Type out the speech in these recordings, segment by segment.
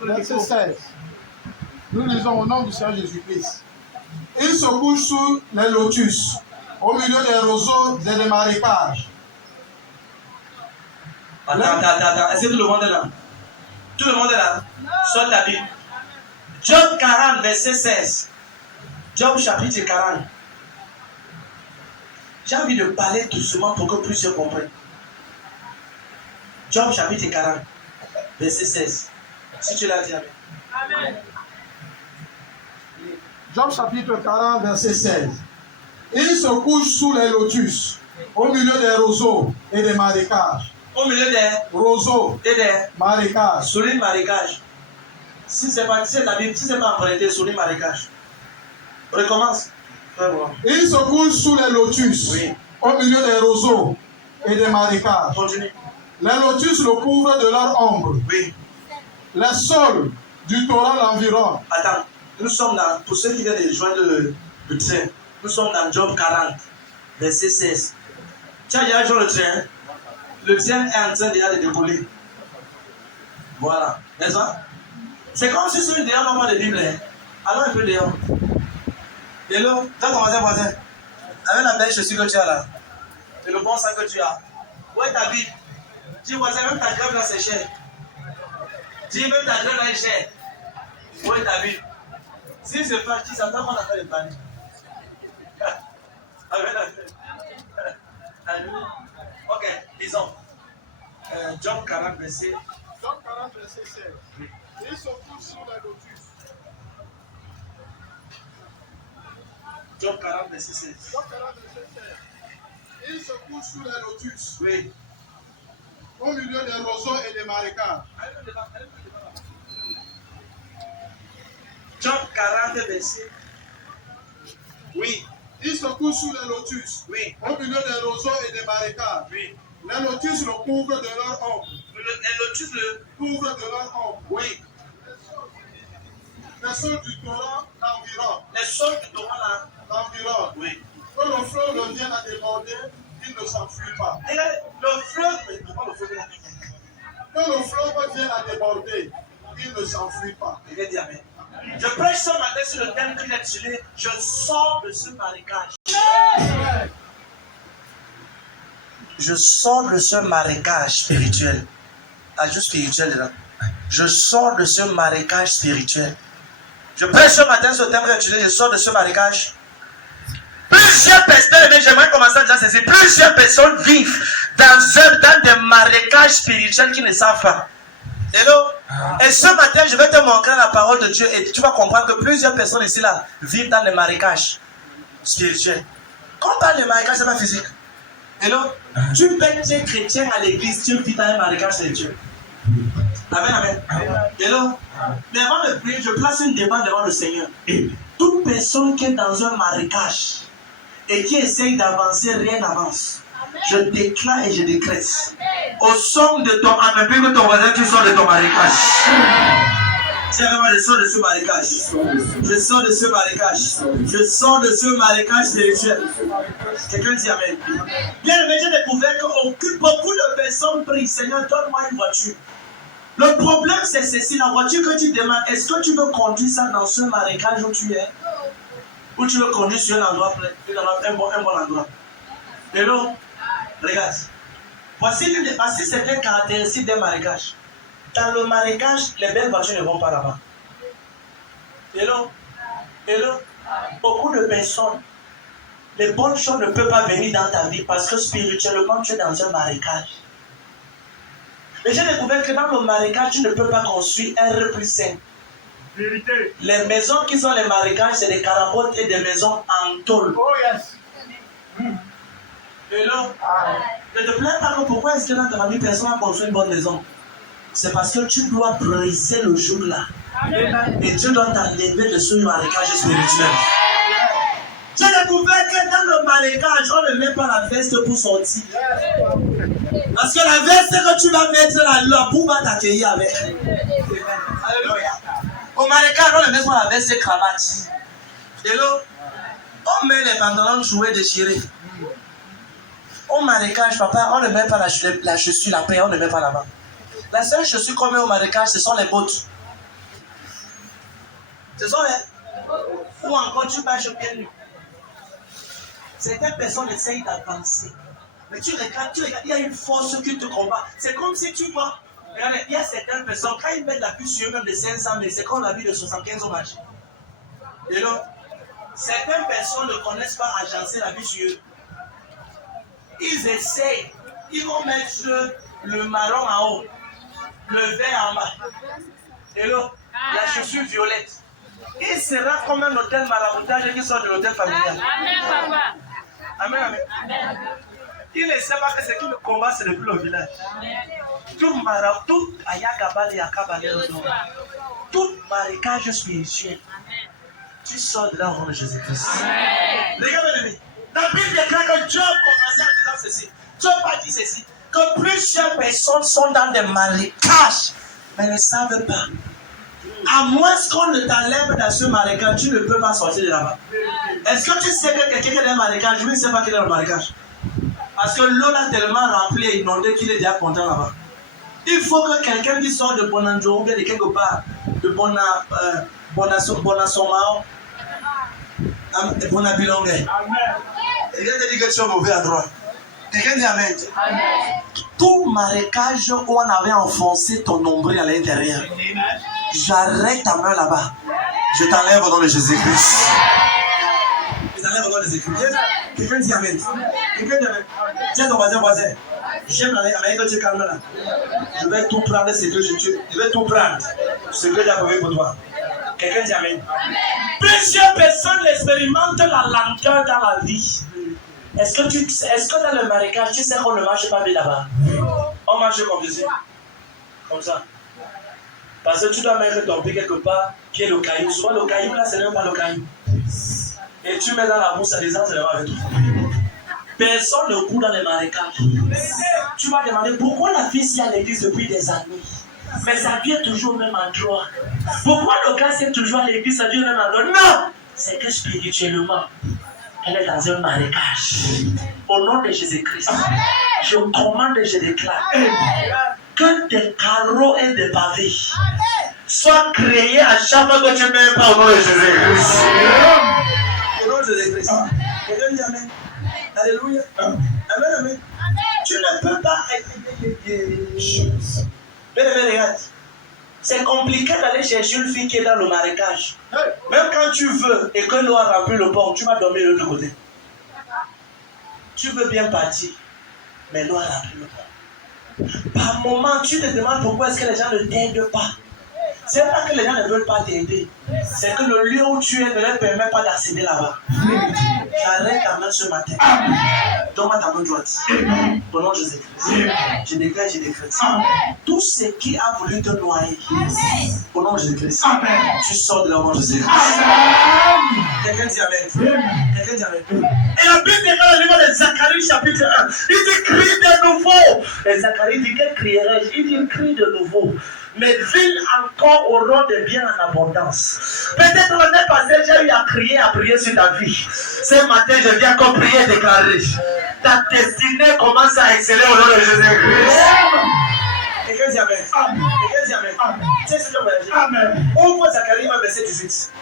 Verset 16. Nous lisons au nom du Seigneur Jésus-Christ. Il se couche sous les lotus, au milieu des roseaux et des marécages. Attends. Est-ce que tout le monde est là? Tout le monde est là? Soit ta Bible. Job 40, verset 16. Job chapitre 40. J'ai envie de parler doucement pour que plusieurs comprennent. Job chapitre 40, verset 16. Si tu l'as dit, amen. Job chapitre 40, verset 16. Il se couche sous les lotus, au milieu des roseaux et des marécages. Au milieu des roseaux et des marécages. Sur les marécages. Si c'est pas la Bible, si c'est pas emprunté sur les marécages. Recommence. Il se couche sous les lotus, oui, au milieu des roseaux et des marécages. Continue. Les lotus le couvrent de leur ombre. Oui. Les sols du Torah l'environnent. Attends, nous sommes dans, pour ceux qui viennent de joindre le train, nous sommes dans Job 40, verset 16. Tiens, il y a un jour le train. Le train est en train déjà de décoller. Voilà, n'est-ce pas? C'est comme si celui derrière n'a pas de Bible. Allons un peu dehors. Hello, t'as ton voisin. Avec la belle chaussure que tu as là. Et le bon sac que tu as. Où est ta Bible? Dis voisin, même ta grève là c'est cher. Dis même ta grève là est chère. Où est ta Bible? Si c'est parti, ça t'a qu'on a fait le panier. Avec la grève. Ok, disons. Job 40, verset. Job 40, verset 16. Il se couche sur les lotus. Job 40, verset 16. Job 40, verset 16. Il se couche sous les lotus. Oui. Au milieu des roseaux et des marécages. Job 40, verset. Oui. Il se couche sous les lotus. Oui. Au milieu des roseaux et des marécages. Oui. Les lotus le couvrent de leur ombre. Les lotus le couvrent de leur ombre. Oui. Les sols du Torah l'environnent. Les sols du Torah là l'environnent. Oui. Quand le fleuve ne vient à déborder, il ne s'enfuit pas. Et le fleuve, mais pourquoi le fleuve? Quand le fleuve vient à déborder, il ne s'enfuit pas. Je vais dire amen. Je prêche ce matin sur le thème qu'il a tiré. Je sors de ce marécage. Je sors de ce marécage spirituel. Ajoute spirituel dedans. Je sors de ce marécage spirituel. Je prêche ce matin sur le thème qu'il a tiré. Je sors de ce marécage. Plusieurs personnes, mais j'aimerais commencer à dire ceci. Plusieurs personnes vivent dans des marécages spirituels qui ne savent pas. Hello? Et ce matin, je vais te montrer la parole de Dieu et tu vas comprendre que plusieurs personnes ici là vivent dans des marécages spirituels. Quand on parle de marécage, c'est pas physique. Hello? Tu peux être chrétien à l'église, tu vis dans un marécage spirituel. Amen, amen. Hello? Mais avant de prier, je place une demande devant le Seigneur. Toute personne qui est dans un marécage et qui essaye d'avancer, rien n'avance. Je déclare et je décrète. Au son de ton amen, que ton voisin, tu sors de ton marécage. C'est vraiment, je sors de ce marécage. Je sors de ce marécage. Je sors de ce marécage spirituel. Quelqu'un dit amen. Bien aimé, j'ai découvert que beaucoup de personnes prient, Seigneur, donne-moi une voiture. Le problème, c'est ceci, la voiture que tu demandes, est-ce que tu veux conduire ça dans ce marécage où tu es? Ou tu veux conduire sur un endroit, un bon endroit? Hello? Regarde. Voici certaines caractéristiques d'un marécage. Dans le marécage, les belles voitures ne vont pas là-bas. Hello? Hello? Beaucoup de personnes, les bonnes choses ne peuvent pas venir dans ta vie parce que spirituellement, tu es dans un marécage. Mais j'ai découvert que dans le marécage, tu ne peux pas construire un repli sain. Vérité. Les maisons qui sont les marécages, c'est des carabotes et des maisons en tôle. Oh yes. Hello? Ne te plains pas que pourquoi est-ce que dans ta famille, personne n'a construit une bonne maison? C'est parce que tu dois briser le jour là. Et tu dois t'enlever de ce marécage spirituel. J'ai découvert que dans le marécage, on ne met pas la veste pour sortir. Parce que la veste que tu vas mettre là, la boue va t'accueillir avec. Alléluia. Au marécage, on ne met pas la veste et cravate. Hello? On met les pantalons joués déchirés. Au marécage, papa, on ne met pas la chaussure, la paix, on ne met pas là-bas. La seule chaussure qu'on met au marécage, ce sont les bottes. Ce sont les... Ou encore tu marches bien nu. Certaines personnes essayent d'avancer. Mais tu regardes, il y a une force qui te combat. C'est comme si tu vois... Regardez, il y a certaines personnes, quand ils mettent la puce sur eux-mêmes de 500 000, c'est comme la vie de 75 au marché. Et donc, certaines personnes ne connaissent pas agencer la vie sur eux. Ils essayent. Ils vont mettre le marron en haut, le vert en bas. Et là, la chaussure violette. Il sera comme un hôtel maraboutage qui sort de l'hôtel familial. Amen, papa. Amen, amen. Il ne sait pas que ce qui me combat, c'est depuis le village. Tout ayagabal et akabal, tout marécage spirituel. Tu sors de là au nom de Jésus-Christ. Regardez-le. Dans la Bible, il y a que Job commençait en disant ceci. Job a dit ceci. Que plusieurs personnes sont dans des marécages, mais ne savent pas. À moins qu'on ne t'enlève dans ce marécage, tu ne peux pas sortir de là-bas. Est-ce que tu sais que quelqu'un est dans le marécage? Lui, il ne sait pas qu'il est dans le marécage. Parce que l'eau l'a tellement rempli et inondé qu'il est déjà content là-bas. Il faut que quelqu'un qui sort de Bonanjo ou bien de quelque part, de Bonasomao, Bonabilongue. Quelqu'un te dit que tu es mauvais à droite. Quelqu'un dit Amen. Tout marécage où on avait enfoncé ton nombril à l'intérieur, j'arrête ta main là-bas. Je t'enlève au nom de Jésus-Christ. Je t'enlève au nom de Jésus-Christ. Quelqu'un dit Amen. Quelqu'un dit Amen. Tiens ton voisin. J'aime l'Amérique que tu es calme là. Je vais tout prendre ce que je vais tout prendre. Ce que j'ai approuvé pour toi. Quelqu'un dit Amen. Plusieurs personnes expérimentent la lenteur dans la vie. Est-ce que dans le marécage, tu sais qu'on ne marche pas bien là-bas? On marche comme ceci. Comme ça. Parce que tu dois mettre ton pied quelque part qui est le caillou. Souvent le caillou là, c'est même pas le caillou. Et tu mets dans la bouche, ça descend, c'est vraiment avec toi. Personne ne court dans les marécages. Tu vas demander pourquoi la fille s'y à l'église depuis des années. Mais ça vient toujours au même endroit. Pourquoi le gars c'est toujours à l'église, ça vient au même endroit? Non! C'est que spirituellement, elle est dans un marécage. Au nom de Jésus-Christ, je commande et je déclare que des carreaux et des pavés soient créés à chaque fois que tu mets pas au nom de Jésus-Christ. Au nom de Jésus-Christ. Quelqu'un dit Amen. Alléluia. Amen. Tu ne peux pas. Bien, regarde. C'est compliqué d'aller chercher une fille qui est dans le marécage. Même quand tu veux et que l'eau a rempli le pont, tu vas dormir de l'autre côté. Tu veux bien partir, mais l'eau a rempli le pont. Par moment, tu te demandes pourquoi est-ce que les gens ne t'aident pas. C'est pas que les gens ne veulent pas t'aider. C'est que le lieu où tu es ne leur permet pas d'accéder là-bas. J'arrête ta main ce matin. Donne-moi ta main droite. Au nom de Jésus-Christ. Je déclare, je décrète. Tout ce qui a voulu te noyer. Au nom de Jésus-Christ. Tu sors de là au nom de Jésus-Christ. Quelqu'un dit Amen. Quelqu'un dit Amen. Et la Bible déclare dans le livre de Zacharie chapitre 1. Il dit crie de nouveau. Et Zacharie dit que crierai-je? Il dit crie de nouveau. Mes villes encore auront des biens en abondance. Peut-être l'année passée, j'ai eu à prier sur ta vie. Ce matin, je viens comme prier et déclarer. Ta destinée commence à exceller au nom de Jésus-Christ. Quelqu'un dit Amen. Quelqu'un dit Amen. C'est ce que je veux dire. Amen. Ouvre Zacharie 1, verset 18.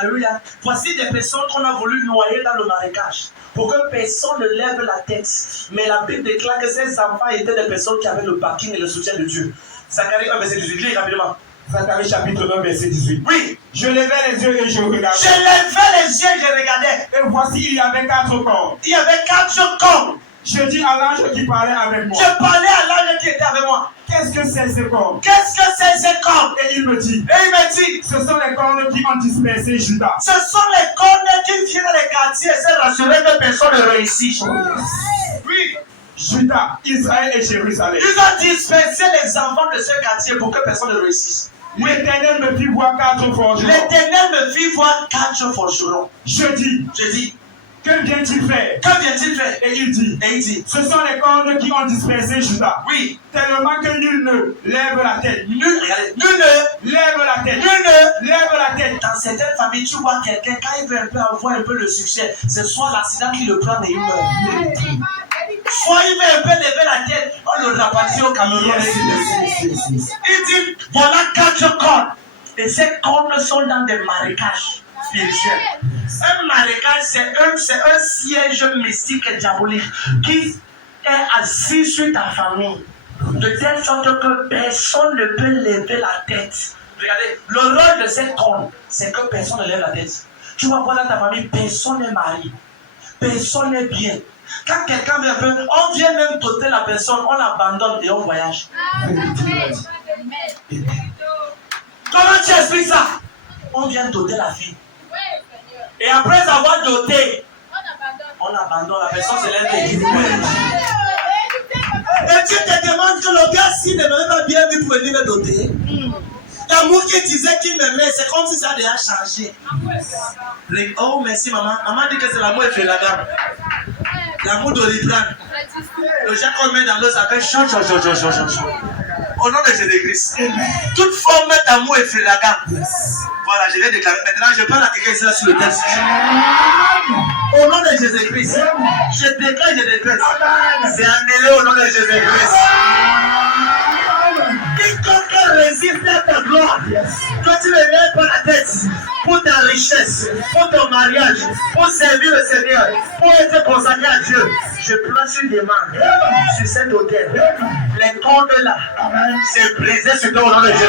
Alléluia. Voici des personnes qu'on a voulu noyer dans le marécage pour que personne ne lève la tête. Mais la Bible déclare que ces enfants étaient des personnes qui avaient le backing et le soutien de Dieu. Zacharie 1, verset 18. Lis rapidement. Zacharie chapitre 1, verset 18. Oui. Je levai les yeux et je regardais. Je levai les yeux et je regardais. Et voici, il y avait 4 corps. Il y avait 4 corps. Je dis à l'ange qui parlait avec moi. Je parlais à l'ange qui était avec moi. Qu'est-ce que c'est ce corps? Qu'est-ce que c'est ce corps? Et il me dit. Ce sont les cornes qui ont dispersé Judas. Ce sont les cornes qui viennent dans les quartiers et se rassurer que personne ne réussit. Oui. Judas, Israël et Jérusalem. Ils ont dispersé les enfants de ce quartier pour que personne ne réussisse. L'Éternel me fit voir 4 forgerons. L'Éternel me fit voir 4 forgerons. Je dis. Que vient-il faire? Et il dit. Ce sont les cornes qui ont dispersé Judas. Oui. Tellement que nul ne lève la tête. Nul ne lève la tête. Dans certaines familles, tu vois quelqu'un, quand il veut avoir un peu le succès, c'est soit l'accident qui le prend et il meurt. Soit il veut un peu lever la tête, on le rapatrie au Cameroun. Il dit, voilà 4 cornes. Et ces cornes sont dans des marécages spirituels. Un marécage, c'est un siège mystique et diabolique qui est assis sur ta famille. De telle sorte que personne ne peut lever la tête. Regardez, le rôle de cette corne, c'est que personne ne lève la tête. Tu vas voir dans ta famille, personne n'est marié. Personne n'est bien. Quand quelqu'un vient, on vient même doter la personne, on l'abandonne et on voyage. Comment tu expliques ça? On vient doter la fille. Et après avoir doté, on abandonne la personne, se lève et dit. Et tu te demandes que le gars, s'il ne m'avait pas bien vu pour venir me doter, l'amour qu'il disait qu'il m'aimait, c'est comme si ça a déjà changé. Oh, merci maman. Maman dit que c'est l'amour et fait la dame. L'amour d'Oliprane. Le gens qu'on met dans l'eau s'appelle chaud. Au nom de Jésus-Christ. Toute forme d'amour et fait la gamme. Voilà, je vais déclarer. Maintenant, je parle à quelqu'un ici sur le texte. Au nom de Jésus-Christ. Je déclare. C'est annulé au nom de Jésus-Christ. Quiconque résiste à ta gloire, toi tu ne lèves pas la tête pour ta richesse, pour ton mariage, pour servir le Seigneur, pour être consacré à Dieu. Je place une demande sur cet hôtel. Les cordes là, c'est brisé sur toi au nom de Jésus.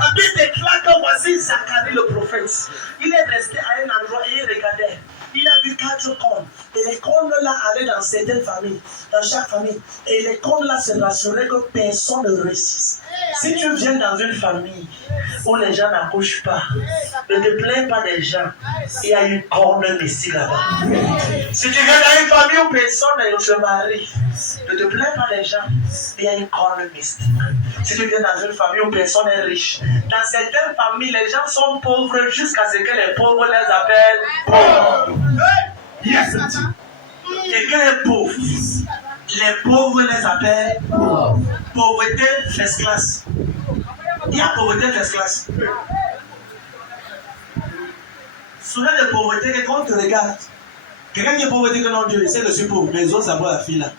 La Bible déclare que voici Zacharie le prophète. Il est resté à un endroit et il regardait. Il a vu 4 cornes. Et les cornes là allaient dans certaines familles, dans chaque famille. Et les cornes là se rassuraient que personne ne réussisse. Si tu viens dans une famille où les gens n'accouchent pas, ne te plains pas des gens. Il y a une corne mystique là-bas. Si tu viens dans une famille où personne ne se marie, ne te plains pas des gens. Il y a une corne mystique. Si tu viens dans une famille où personne n'est riche, dans certaines familles, les gens sont pauvres jusqu'à ce que les pauvres les appellent pauvres. Yes. Quelqu'un est pauvre. Les pauvres les appellent pauvres. Pauvreté first class. Il y a pauvreté first class. Souvent de pauvreté que quand on te regarde, quelqu'un qui est pauvreté que non Dieu, c'est que je suis pauvre, mais les autres ça voit la fille là.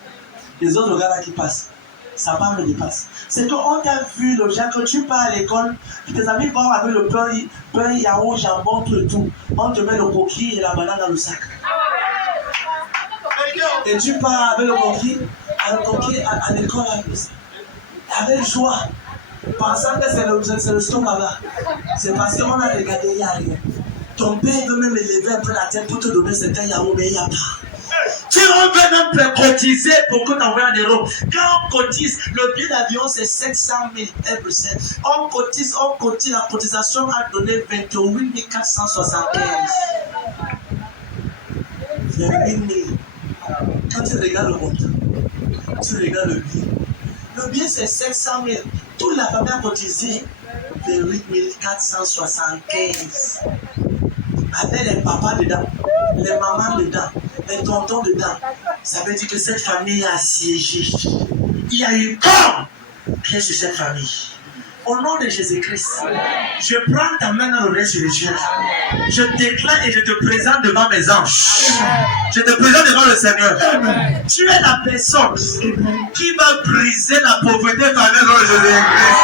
Les autres regardent là qui passent. Sa part me dépasse. C'est qu'on t'a vu le genre que tu pars à l'école, tes amis partent avec le pain yaourt, jambon, tout. On te met le coquille et la banane dans le sac. Et tu pars avec le coquille à l'école avec joie, pensant que c'est le stock là-bas. C'est parce qu'on a regardé, il n'y a rien. Ton père veut même lever un peu la tête pour te donner certains yaourts, mais il n'y a pas. Tu veux même cotiser pour que tu envoies des robes. Quand on cotise, le billet d'avion c'est 700 000 Bruxelles. On cotise, la cotisation a donné 28 475. 28 000. Quand tu regardes le montant, tu regardes le billet. Le billet c'est 700 000. Toute la famille a cotisé 28 475. Avec les papas dedans, les mamans dedans, les tontons dedans. Ça veut dire que cette famille est assiégée. Il y a une corps qui est sur cette famille. Au nom de Jésus-Christ, je prends ta main dans l'oreille spirituelle. Je déclare et je te présente devant mes anges. Je te présente devant le Seigneur. Tu es la personne qui va briser la pauvreté familiale au nom de Jésus-Christ.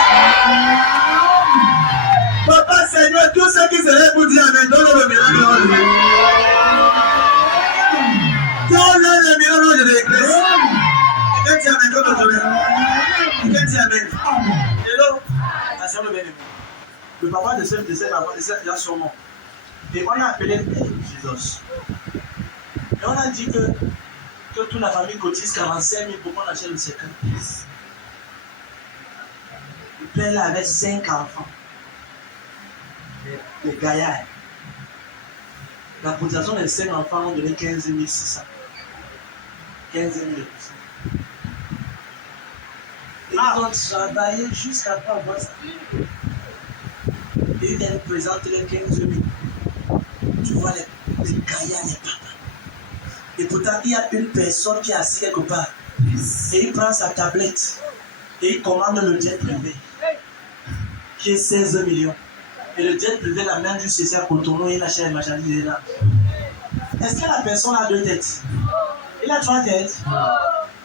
Papa Seigneur, tous ceux qui se lèvent pour dire Amen, donne le miracle. Donne le miracle de Jésus-Christ. Quelqu'un dit Amen, comme le tonnerre. Quelqu'un dit Amen. Hello. La sœur le bien-aimé. Le papa de cette enfant, il a son nom. Et on a appelé Jésus. Et on a dit que toute la famille cotise 45 000 pour qu'on achète le second. Le père avait 5 enfants. Les gaillards. La cotisation des 5 enfants ont donné 15 600. 15 000 de plus. Et ils ont travaillé jusqu'à avoir ça. Et ils présentent les 15 000. Tu vois les gaillards, les papas. Et pourtant, il y a une personne qui est assise quelque part. Et il prend sa tablette. Et il commande le jet privé. Qui est 16 millions. Et le jet privé l'amène juste ici à Cotonou et il achète les marchandises là. Est-ce que la personne a deux têtes? Il a trois têtes.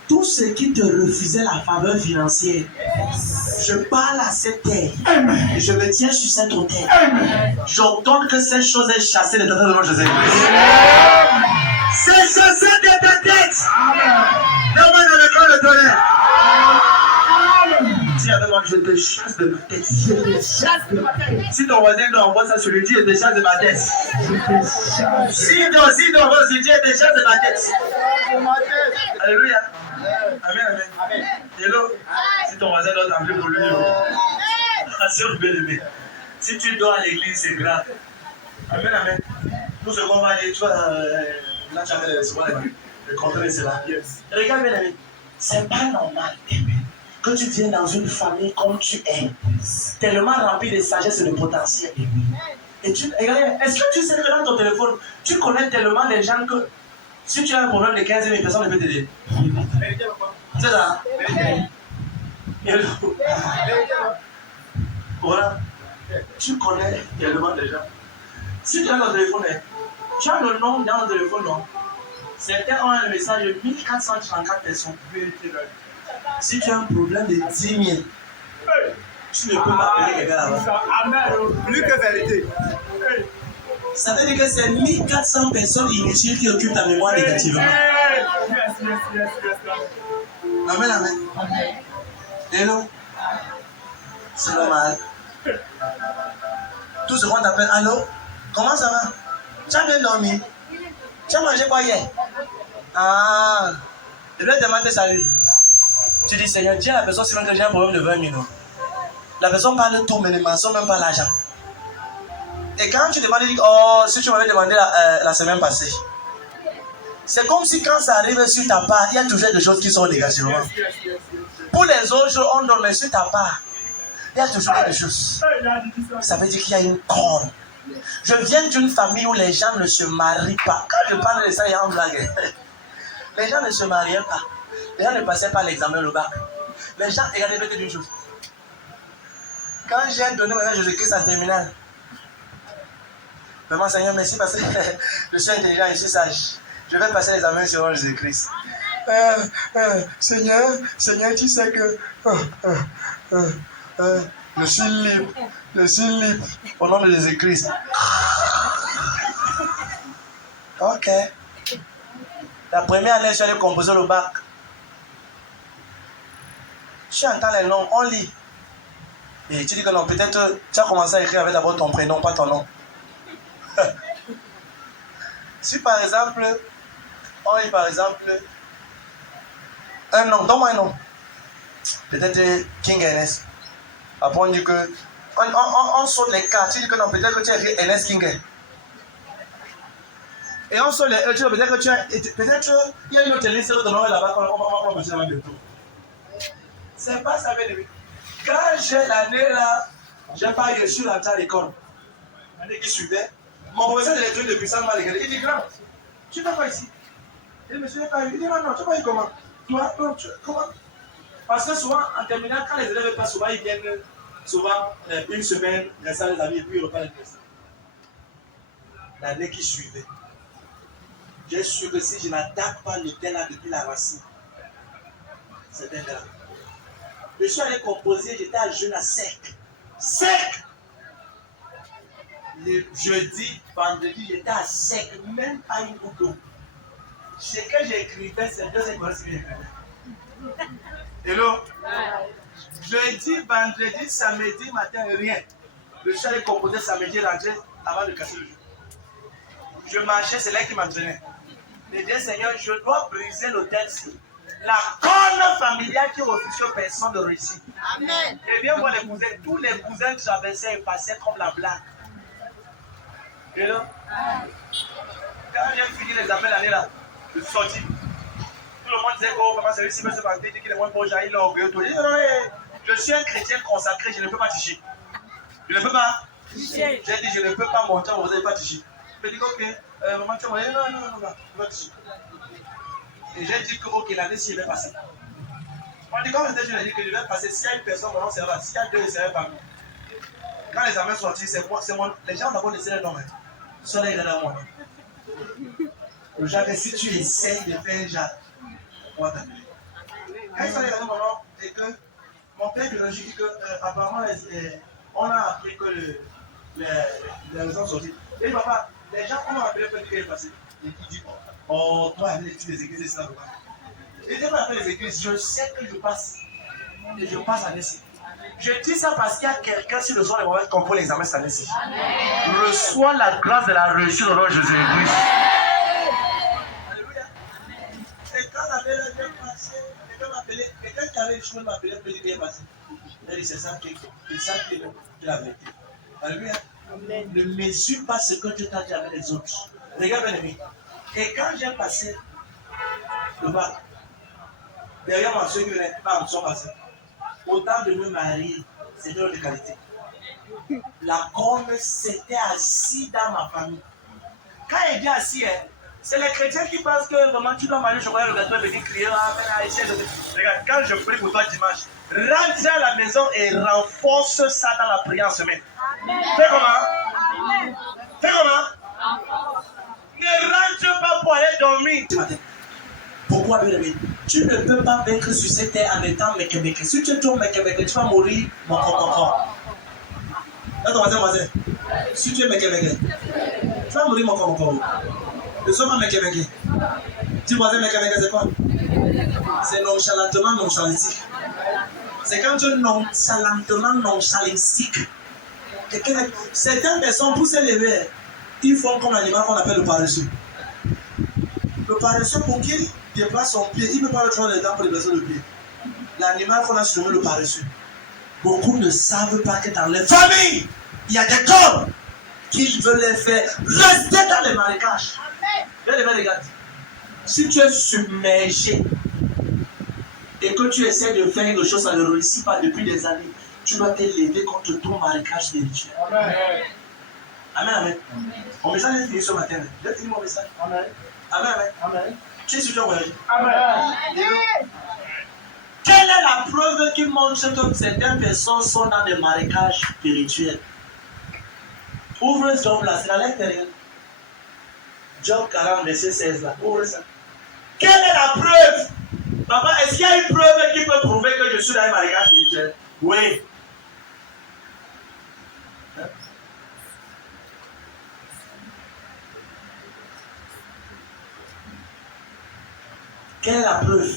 Tout ce qui te refusait la faveur financière, je parle à cette terre et je me tiens sur cette autel. J'ordonne que cette chose est chassée de ta tête au nom de Jésus. C'est chassé de ta tête. Non, moi, dans le corps de tonnerre. Dis avec moi, je te chasse de ma tête. Si ton voisin doit envoyer ça sur lui, dis, je te chasse de ma tête. Si ton voisin dit, je te chasse de ma tête. Alléluia. Amen, amen. Hello. Si ton voisin doit t'appeler pour lui, assure bien aimé. Si tu dors à l'église, c'est grave. Amen, amen. Tout ce qu'on va dire, tu vois, là tu as souvent le contraire, c'est là. Regarde bien aimé. C'est pas normal que tu viennes dans une famille comme tu es, tellement rempli de sagesse et de potentiel. Et tu, regarde, est-ce que tu sais que dans ton téléphone, tu connais tellement les gens que si tu as un problème de 15 000 personnes ne peuvent t'aider. C'est ça. Voilà. Tu connais tellement de gens. Si tu as ton téléphone, tu as le nom dans le téléphone, non? Certains ont un message de 1434 personnes. Si tu as un problème de 10 000, tu ne peux pas appeler quelqu'un là-bas. Plus que vérité. Ça veut dire que c'est 1400 personnes inutiles qui occupent ta mémoire négativement. Amen, amen. Hello. C'est normal. Tout ce qu'on t'appelle, allô? Comment ça va? Tu as bien dormi? Tu as mangé quoi hier? Ah. Je vais te demander salut. Tu dis, Seigneur, dis à la personne, c'est même que j'ai un problème de 20 000. La personne parle tout, mais ne mentionne même pas l'argent. Et quand tu demandes, tu dis, oh, si tu m'avais demandé la semaine passée. C'est comme si quand ça arrive sur ta part, il y a toujours des choses qui sont négativement. Pour les autres, on donne, mais sur ta part, il y a toujours quelque chose. Ça veut dire qu'il y a une corne. Je viens d'une famille où les gens ne se marient pas. Quand je parle de ça, il y a une blague. Les gens ne se mariaient pas. Les gens ne passaient pas l'examen au bac. Les gens, regardez, je vais te dire une chose. Quand j'ai donné mon Jésus-Christ en terminale, vraiment, Seigneur, merci parce que je suis intelligent et je suis sage. Je vais passer l'examen sur Jésus-Christ. Seigneur, tu sais que je suis libre. Je suis libre. Au nom de Jésus-Christ. Ok. La première année, je suis allé composer le bac. Tu entends les noms, on lit. Et tu dis que non, peut-être tu as commencé à écrire avec d'abord ton prénom, pas ton nom. Si par exemple, on lit par exemple un nom, donne-moi un nom. Peut-être King Ernest. Après on dit que, on saute les cas, tu dis que non, peut-être que tu as écrit Ernest King. Et on saute les tu dis peut-être que tu as, peut-être il y a une autre liste de noms là-bas qu'on va passer bientôt. C'est pas ça, bien. Quand j'ai l'année là, j'ai pas reçu l'entrée à l'école. L'année qui suivait, mon professeur de l'étude de puissance m'a regardé. Il dit, grand, tu fais quoi ici? Il dit, monsieur, pas eu. Il dit, non, tu vas y comment? Toi, non, comment? Parce que souvent, en terminale, quand les élèves passent, souvent, ils viennent souvent une semaine, restent les amis et puis ils repartent les tests. L'année qui suivait, j'ai su que si je n'attaque pas le thé là depuis la racine, c'est un grave. Je suis allé composer, j'étais à jeûne à sec. Sec! Le jeudi, vendredi, j'étais à sec, même pas une goutte d'eau. Ce que j'écrivais, c'est 2 écoles que j'écrivais. Hello? Jeudi, vendredi, samedi, matin, rien. Je suis allé composer samedi, rentrer avant de casser le jour. Je marchais, c'est là qui m'entraînait. Je disais, Seigneur, je dois briser l'hôtel-ci. La corne familiale qui refuse aux personnes de réussir. Amen. Et bien voir les cousins, tous les cousins que j'abaissais et passaient comme la blague. Et là, quand j'ai fini l'examen l'année là, je suis sorti. Tout le monde disait, oh, comment c'est réussi, monsieur Banté, dit qu'il est moins bon, il est orgueilleux. Je suis un chrétien consacré, je ne peux pas tricher. Je ne peux pas. J'ai dit, je ne peux pas monter, vous n'allez pas tricher. Je me dis, ok, maman, tu m'as dit, non, je ne peux pas tricher. Et j'ai dit que ok, l'année-ci, je vais passer. On dit, comme je l'ai dit que je vais passer, s'il y a une personne, mon nom sera, s'il y a 2, je serai parmi. Quand les examens sont sortis, c'est moi, les gens d'abord laissé les noms. Ils sont là, ils regardent à moi. Jacques, si tu essayes de faire Jacques, on va t'appeler. Quand il fallait maman, et que mon père biologique dit que apparemment on a appris que les raisons sont sorties. Et papa, les gens qu'on m'a appelé pour dire qu'il est passé. Et qui dit, oh, toi, tu les églises, c'est ça. Et dès qu'on appelle les églises, je sais que je passe. Et je passe à Nessie. Je dis ça parce qu'il y a quelqu'un sur le soir, les moments qu'on prend l'examen cette année-ci. Reçois la grâce de la réussite au nom de Jésus-Christ. Alléluia. Et quand la belle est passée, quelqu'un m'appelait, quelqu'un qui avait le chemin m'appelait pour dire qu'il est passé. Il a dit c'est ça qui est la vérité. Alléluia. Ne mesure pas ce que Dieu t'a dit avec les autres. Regarde bien aimé. Et quand j'ai passé le bac, derrière moi, ceux qui venaient pas sont passés. Autant de me marier, c'est de qualité. La corne s'était assise dans ma famille. Quand elle dit assis, c'est les chrétiens qui pensent que vraiment tu dois manger le chocolat, le gâteau et venir crier. Regarde, quand je prie pour toi dimanche, rentre à la maison et renforce ça dans la prière en semaine. Fais comment? Fais comment? Ne rentre pas pour aller dormir. Pourquoi, bien aimé? Tu ne peux pas vaincre sur cette terre en étant mékéméké. Si tu es trop mékéméké, tu vas mourir mon corps. Là, ton voisin. Si tu es mékéméké, tu vas mourir mon corps. Ne sois pas mékéméké. Tu vois, mékéméké, c'est quoi? C'est nonchalanistique. C'est quand tu es nonchalanistique. Certaines personnes, pour s'élever, ils font comme l'animal qu'on appelle le paresseux. Le paresseux, pour qu'il déplace son pied, il ne peut pas le prendre les dents pour déplacer le pied. L'animal qu'on a surnommé le paresseux. Beaucoup ne savent pas que dans les familles, il y a des corps qui veulent les faire rester dans les marécages. Regarde. Si tu es submergé et que tu essaies de faire quelque chose, ça ne réussit pas depuis des années, tu dois te lever contre ton marécage spirituel. Amen. Mon message est fini ce matin. J'ai fini mon message. Amen. Tu es sur ton voyage. Amen. Quelle est la preuve qui montre que certaines personnes sont dans des marécages spirituels? Ouvre Job là, c'est à l'intérieur. Job 40, verset 16 là. Ouvre ça. Quelle est la preuve? Papa, est-ce qu'il y a une preuve qui peut prouver que je suis dans un marécage spirituel? Oui. Quelle est la preuve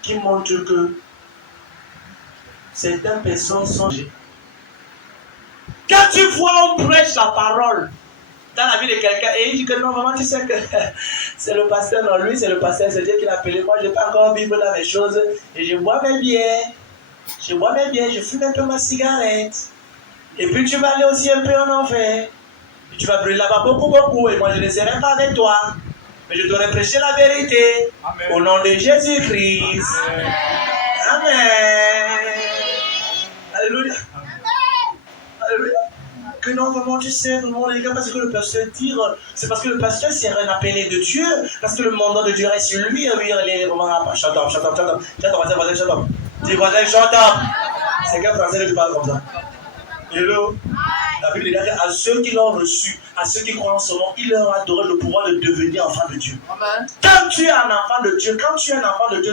qui montre que certaines personnes sont... Quand tu vois on prêche la parole dans la vie de quelqu'un et il dit que non, vraiment tu sais que c'est le pasteur, non, lui c'est le pasteur, c'est Dieu qui l'a appelé. Moi je ne vais pas encore vivre dans les choses et je bois mes bières, je fume un peu ma cigarette. Et puis tu vas aller aussi un peu en enfer. Et tu vas brûler là-bas beaucoup et moi je ne serai pas avec toi. Mais je t'aurais prêché la vérité. Amen. Au nom de Jésus-Christ. Amen. Alléluia. Alléluia. Que non, vraiment, tu sais, vraiment, les gars, parce que le pasteur tire, c'est parce que le pasteur c'est un appelé de Dieu, parce que le mandat de Dieu reste sur lui, oui, il est vraiment, shut up. Dis voisin, shut up. C'est quel français que tu parles comme ça? Hello. La Bible dit à ceux qui l'ont reçu, à ceux qui croient en son nom, il leur a donné le pouvoir de devenir enfants de Dieu. Amen. Quand tu es un enfant de Dieu,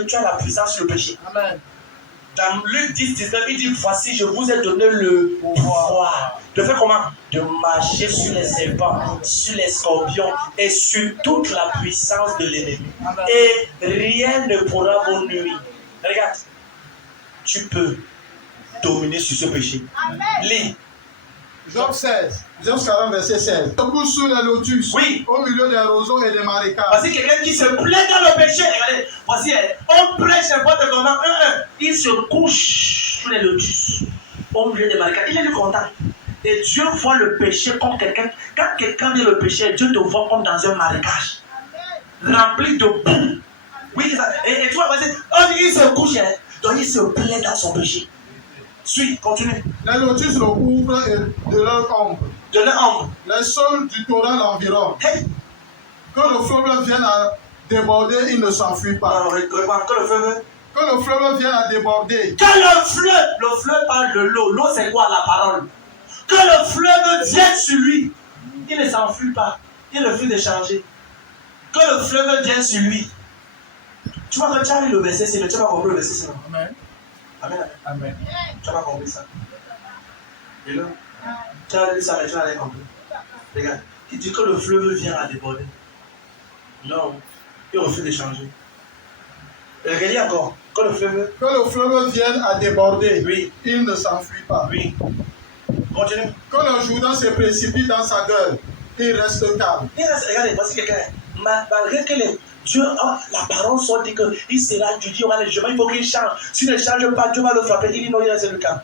tu as la puissance sur le péché. Amen. Dans Luc 10, 19, il dit, voici, je vous ai donné le pouvoir. De faire comment? De marcher sur les serpents, sur les scorpions et sur toute la puissance de l'ennemi. Et rien ne pourra vous nuire. Regarde, tu peux dominer sur ce péché. Lis. Job 16, Job 40, verset 16. Debout sous les lotus, oui. Au milieu des roseaux et des marécages. Voici quelqu'un qui se plaît dans le péché. Regardez, voici, on prêche n'importe comment. Il se couche sous les lotus, au milieu des marécages. Il est content. Et Dieu voit le péché comme quelqu'un. Quand quelqu'un vit le péché, Dieu te voit comme dans un marécage, rempli de boue. Oui, c'est ça. Et tu vois, il se couche, donc il se plaît dans son péché. Suis, continue. Les lotus le couvrent de leur ombre. De leur ombre. Les sols du torrent l'environnent. Hey. Quand le fleuve vient à déborder, il ne s'enfuit pas. Que le fleuve vient à déborder. Quand le fleuve parle de l'eau. L'eau c'est quoi? La parole. Que le fleuve vienne sur lui, il ne s'enfuit pas. Il refuse de changer. que le fleuve vient sur lui. Tu vois que tu as lu le verset, c'est mais tu n'as pas compris le verset, sinon. Amen. Amen, amen. Amen. Tu n'as pas compris ça. Et là, tu as lu ça, mais tu n'as rien compris. Regarde, il dit que le fleuve vient à déborder. Non, il refuse de changer. Relis encore, que le fleuve. Que le fleuve vienne à déborder. Oui. Il ne s'enfuit pas. Oui. Continue. Que le Jourdain se précipite dans sa gueule. Il reste calme. Il reste, regardez, voici quelqu'un. Malgré que Dieu, la parole soit dit qu'il sera du Dieu, aura le jugement, il faut qu'il change. S'il ne change pas, Dieu va le frapper. Il dit non, il reste le calme.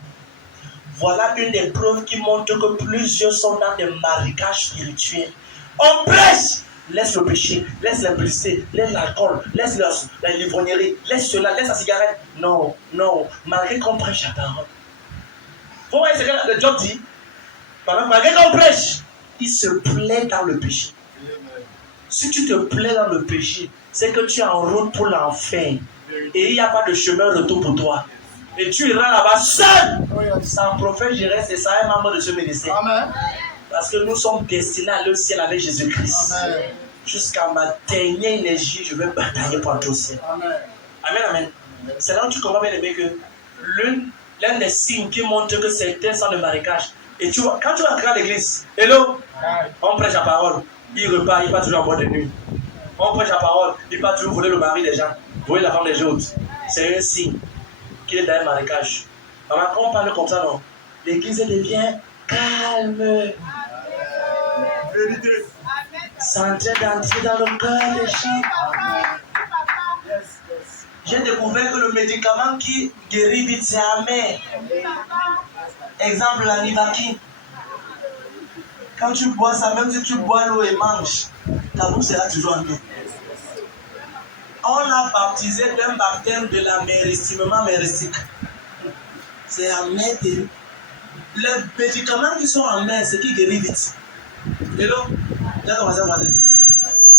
Voilà une des preuves qui montre que plusieurs sont dans des marécages spirituels. On prêche, laisse le péché, laisse l'implicité, laisse l'alcool, laisse la livrognerie, laisse cela, laisse la cigarette. Non, non, malgré qu'on prêche la parole. Vous voyez ce que le Job dit? Malgré qu'on prêche, il se plaît dans le péché. Si tu te plais dans le péché, c'est que tu es en route pour l'enfer. Et il n'y a pas de chemin retour pour toi. Et tu iras là-bas seul. Sans prophète, je reste et ça est membre de ce ministère. Amen. Parce que nous sommes destinés à aller au ciel avec Jésus-Christ. Amen. Jusqu'à ma dernière énergie, je vais batailler pour entrer au ciel. Amen. Amen, amen. C'est là où tu comprends bien aimé que l'un des signes qui montre que certains sont de marécage. Et tu vois, quand tu vas entrer à l'église, hello, on prêche la parole. Il repart, il part toujours en boîte de nuit. On prêche la parole, il part toujours voler le mari des gens, voler la femme des autres. C'est un signe qu'il est dans un marécage. Maman, quand on parle comme ça, non, l'église devient calme. Vérité. C'est en train d'entrer dans le cœur des gens. J'ai découvert que le médicament qui guérit vite, c'est amer. Exemple, la Nivaki. Quand tu bois ça, même si tu bois l'eau et manges, ta bouche sera toujours en eau. On l'a baptisé d'un baptême de la méristimement méristique. C'est amer. Les médicaments qui sont en mer, c'est qui guérit vite. Hello?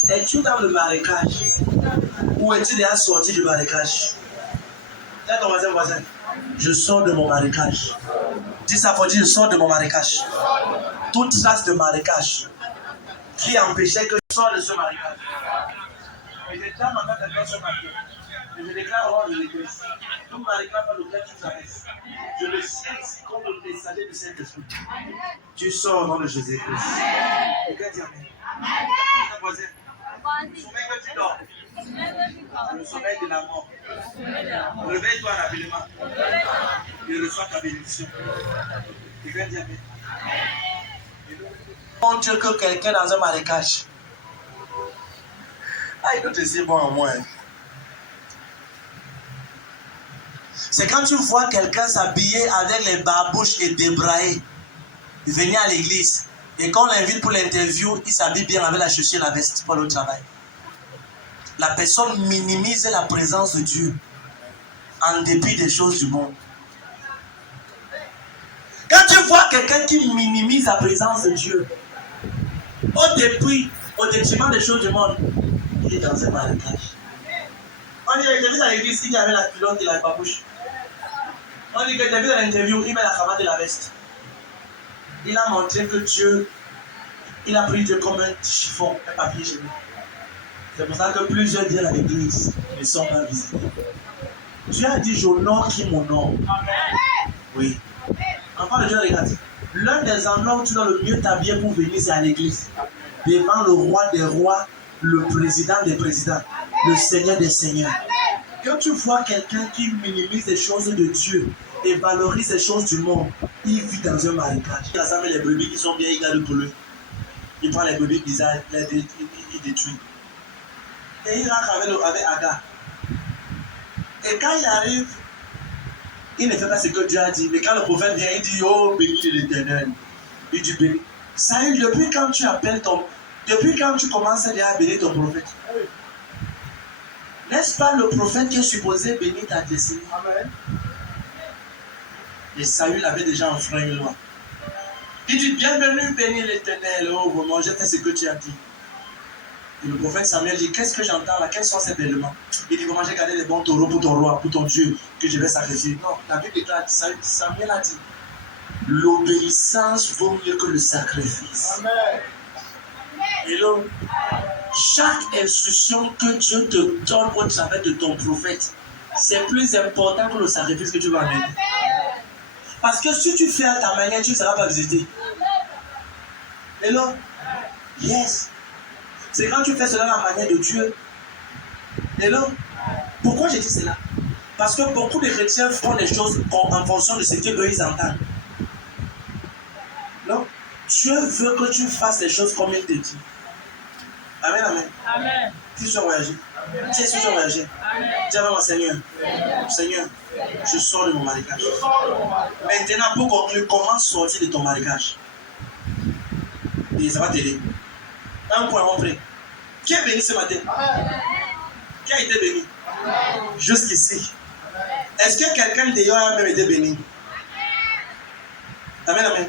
Es-tu dans le marécage? Ou es-tu déjà sorti du marécage? Voisin. Je sors de mon marécage. Dis ça pour dire, je sors de mon marécage. Toute trace de marécage qui empêchait que je sorte de ce marécage. Et je déclare ma tête ce matin. Et je déclare hors de l'église. Tout marécage par lequel tu traverses. Je le tiens ici comme le messager de Saint-Esprit. Tu sors au nom de Jésus-Christ. Et que dis Amen. Voisin. Le sommeil que tu dors. Le sommeil de la mort. Réveille-toi rapidement. Et reçois ta bénédiction. Et que dis Amen. Montre que quelqu'un dans un marécage. Il doit te dire bon en moi. C'est quand tu vois quelqu'un s'habiller avec les barbouches et débraillés, venir à l'église, et quand on l'invite pour l'interview, il s'habille bien avec la chaussure et la veste pour le travail. La personne minimise la présence de Dieu en dépit des choses du monde. Quand tu vois quelqu'un qui minimise la présence de Dieu, au détriment des choses du monde, il est dans un marécage. On dit que j'ai vu à l'église, il y avait la culotte et la babouche. On dit que j'ai vu à l'interview, il met la cravate et la veste. Il a montré que Dieu, il a pris Dieu comme un chiffon, un papier chez lui. C'est pour ça que plusieurs viennent à l'église ne sont pas visités. Dieu a dit, j'honore qui m'honore. Oui. Enfant de Dieu, regarde. L'un des endroits où tu dois le mieux t'habiller pour venir, c'est à l'église. Devant le roi des rois, le président des présidents, le seigneur des seigneurs. Quand tu vois quelqu'un qui minimise les choses de Dieu et valorise les choses du monde, il vit dans un marécage. Il rassemble les brebis qui sont bien, il garde pour eux. Il prend les brebis bizarres, il détruit. Et il rentre avec Agar. Et quand il arrive, il ne fait pas ce que Dieu a dit. Mais quand le prophète vient, il dit, oh, béni de l'Éternel. Il dit, béni. Saül, depuis quand tu appelles depuis quand tu commences à bénir ton prophète? N'est-ce pas le prophète qui est supposé bénir ta destinée? Amen. Et Saül avait déjà enfreint une loi. Il dit, bienvenue, béni l'Éternel. Oh, vraiment, j'ai fait ce que tu as dit. Et le prophète Samuel dit, qu'est-ce que j'entends là? Quels sont ces éléments? Il dit, comment j'ai gardé les bons taureaux pour ton roi, pour ton Dieu, que je vais sacrifier. Non, la Bible déclare, Samuel a dit, l'obéissance vaut mieux que le sacrifice. Amen. Hello. Chaque instruction que Dieu te donne au travers de ton prophète, c'est plus important que le sacrifice que tu vas amener. Parce que si tu fais à ta manière, tu ne seras pas visité. Hello? Yes. C'est quand tu fais cela à la manière de Dieu. Hello? Pourquoi j'ai dit cela? Parce que beaucoup de chrétiens font les choses en fonction de ce qu'eux ils entendent. Non? Dieu veut que tu fasses les choses comme il te dit. Amen, amen. Amen. Qui tu as voyagé? Qui est-ce que tu as voyagé? Dis avec moi, Seigneur. Seigneur, je sors de mon marécage. Maintenant, pour conclure, comment sortir de ton marécage? Et ça va t'aider. Un point, mon frère. Qui est béni ce matin? Qui a été béni? Jusqu'ici. Est-ce que quelqu'un d'ailleurs a même été béni? Amen, amen.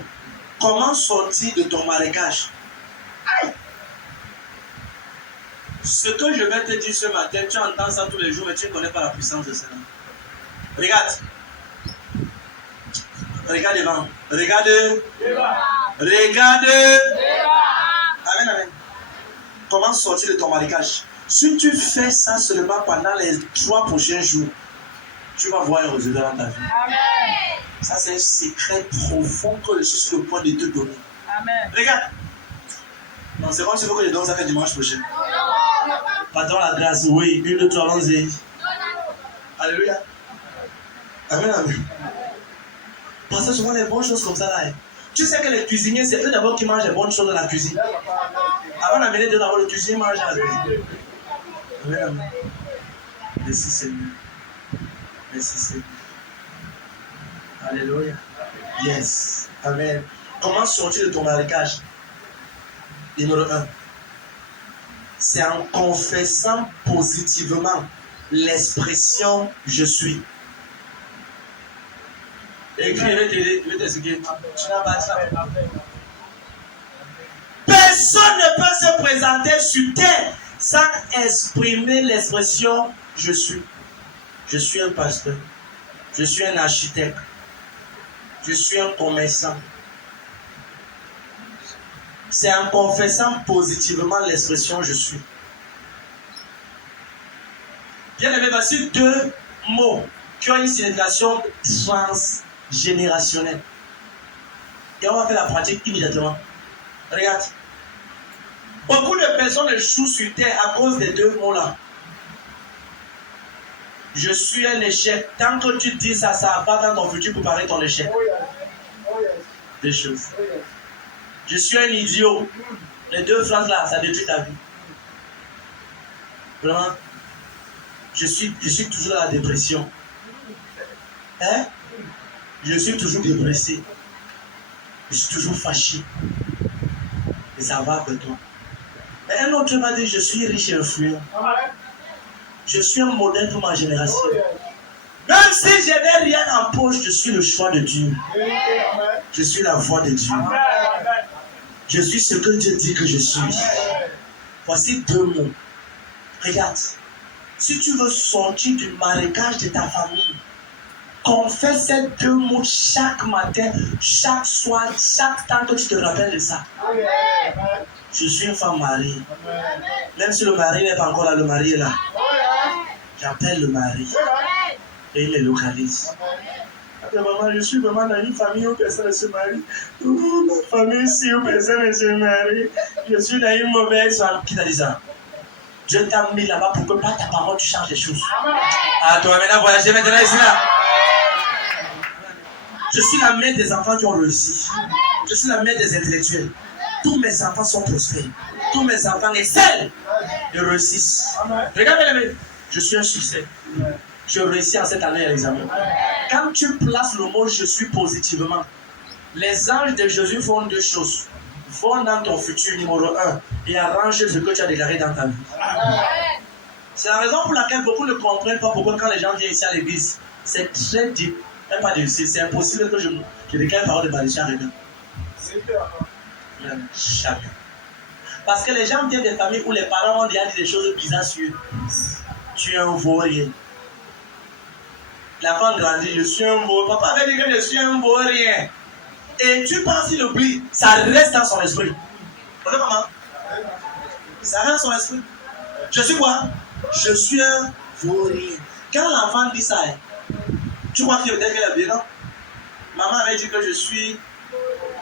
Comment sortir de ton marécage? Aïe. Ce que je vais te dire ce matin, tu entends ça tous les jours, mais tu ne connais pas la puissance de cela. Regarde. Regarde devant. Regarde. Regarde. Amen, amen. Comment sortir de ton marécage? Si tu fais ça seulement pendant les 3 prochains jours, tu vas voir un résultat dans ta vie. Amen. Ça, c'est un secret profond que je suis sur le point de te donner. Amen. Regarde. Non, c'est comme s'il faut que je donne ça que dimanche prochain. Pardon la grâce, oui. 1, 2, 3, allons-y. Alléluia. Amen, amen. Parce que souvent les bonnes choses comme ça là. Tu sais que les cuisiniers, c'est eux d'abord qui mangent les bonnes choses dans la cuisine. Avant d'amener Dieu d'abord, le cuisinier mange à la cuisine. Amen, amen. Merci Seigneur. Merci Seigneur. Alléluia. Yes. Amen. Comment sortir de ton marécage? Numéro 1. C'est en confessant positivement l'expression je suis. Écris, je vais t'expliquer. Tu n'as pas ça. Personne ne peut se présenter sur terre sans exprimer l'expression je suis. Je suis un pasteur. Je suis un architecte. Je suis un commerçant. C'est en confessant positivement l'expression je suis. Bien aimé, voici 2 mots qui ont une signification transgénérationnelle. Et on va faire la pratique immédiatement. Regarde. Beaucoup de personnes échouent sur terre à cause des 2 mots-là. Je suis un échec. Tant que tu dis ça, ça va dans ton futur pour préparer ton échec. Des choses. Je suis un idiot. Les 2 phrases là, ça détruit ta vie. Vraiment. Je suis toujours dans la dépression. Hein? Je suis toujours dépressé. Je suis toujours fâché. Et ça va avec toi. Mais un autre m'a dit, je suis riche et influent. Je suis un modèle pour ma génération. Même si je n'ai rien en poche, je suis le choix de Dieu. Je suis la voix de Dieu. Je suis ce que Dieu dit que je suis. Voici 2 mots. Regarde. Si tu veux sortir du marécage de ta famille, confesse ces 2 mots chaque matin, chaque soir, chaque temps que tu te rappelles de ça. Je suis une femme mariée. Même si le mari n'est pas encore là, le mari est là. J'appelle le mari. Et il me localise. Maman, je suis vraiment dans une famille où personne ne se marie. Ma famille ici où personne ne se marie. Je suis dans une mauvaise famille. Qui t'a dit ça? Dieu t'a mis là-bas pour que par ta parole tu changes les choses. Ah, toi maintenant voyager maintenant ici là. Je suis la mère des enfants qui ont réussi. Je suis la mère des intellectuels. Tous mes enfants sont prospères. Tous mes enfants excellent et réussissent. Regardez les mecs. Je suis un succès. Je réussis en cette année à l'examen. Quand tu places le mot je suis positivement, les anges de Jésus font 2 choses. Vont dans ton futur numéro 1 et arrangent ce que tu as déclaré dans ta vie. C'est la raison pour laquelle beaucoup ne comprennent pas pourquoi quand les gens viennent ici à l'église, c'est très deep. Pas difficile, c'est impossible que je déclare la parole de maréchal avec eux. Jamais. Parce que les gens viennent des familles où les parents ont déjà dit des choses bizarres sur eux. Tu es un vaurien. La femme grandit, je suis un vaurien. Papa avait dit que je suis un vaurien. Et tu penses qu'il oublie, ça reste dans son esprit. Vous voyez comment? Ça rend son esprit. Je suis quoi? Je suis un vaurien. Quand l'enfant dit ça, tu crois qu'il peut-être qu'elle est bien, non? Maman avait dit que je suis.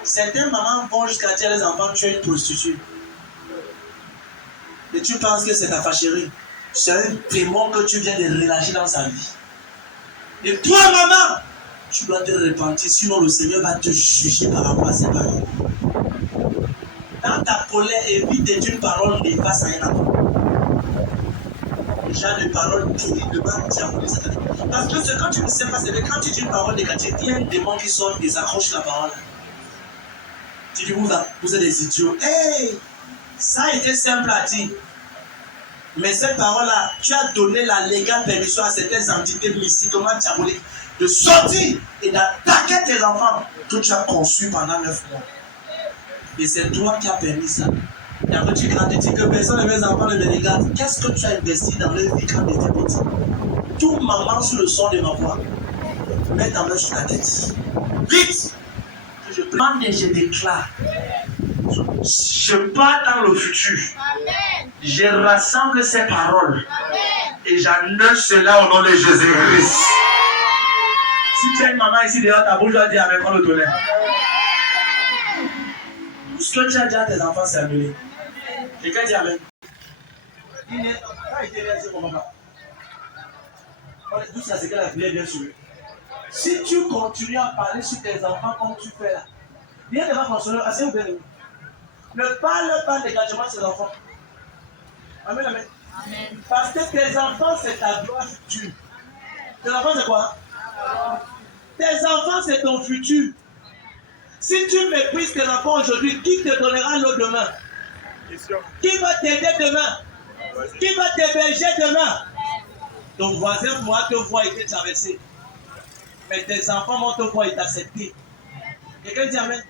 Certaines mamans vont jusqu'à dire à les enfants, tu es une prostituée. Et tu penses que c'est ta fâcherie. C'est un démon que tu viens de relâcher dans sa vie. Et toi, maman, tu dois te repentir, sinon le Seigneur va te juger par rapport à ces paroles. Dans ta colère, évite de dire une parole néfaste à un enfant. Déjà, des paroles terriblement diaboliques. Parce que ce que tu ne sais pas, c'est que quand tu dis une parole négative, il y a un démon qui sort et s'accroche la parole. Tu dis, vous êtes des idiots. Hey, ça a été simple à dire. Mais cette parole-là, tu as donné la légale permission à certaines entités mystiquement diaboliques de sortir et d'attaquer tes enfants que tu as conçus pendant 9 mois. Et c'est toi qui as permis ça. Et après tu grandis, tu dis que personne de mes enfants ne me regarde. Qu'est-ce que tu as investi dans leur vie quand ils étaient petits? Tout maman sur le son de ma voix, mets ta main sur la tête. Vite! Je prends et je déclare. Je pars dans le futur. Amen. Je rassemble ces paroles. Amen. Et j'annonce cela au nom de Jésus-Christ. Si tu as une maman ici derrière ta bouche, tu vas dire avec moi le tonnerre. Tout ce que tu as dit à tes enfants, c'est annulé. Et quand tu dis Amen, il n'est pas été réalisé pour maman. Tout ça, c'est que la prière bien sûr. Si tu continues à parler sur tes enfants comme tu fais là, bien ne va consoler assez ou bien. Ne parle pas négativement de tes enfants. Amen, amen. Amen. Parce que tes enfants, c'est ta gloire future. Tes enfants, c'est quoi? Tes enfants, c'est ton futur. Si tu méprises tes enfants aujourd'hui, qui te donnera l'eau demain? Qui va t'aider demain? Qui va t'héberger demain? Ton voisin pourra te voir et te traverser. Mais tes enfants vont te voir et t'accepter. Quelqu'un dit Amen?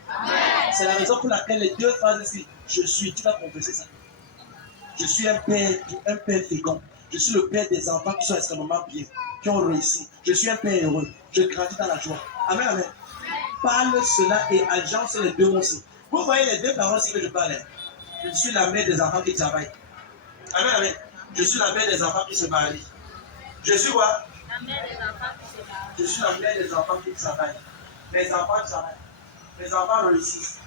C'est la raison pour laquelle les deux phrases ici, je suis, tu vas confesser ça. Je suis un père fécond. Je suis le père des enfants qui sont extrêmement bien, qui ont réussi. Je suis un père heureux. Je grandis dans la joie. Amen, amen. Parle cela et agence les deux mots aussi. Vous voyez les deux paroles ici que je parle. Je suis la mère des enfants qui travaillent. Amen, amen. Je suis la mère des enfants qui se marient. Je suis quoi? La mère des enfants qui se marient. Je suis la mère des enfants qui travaillent. Mes enfants travaillent. Mes enfants réussissent.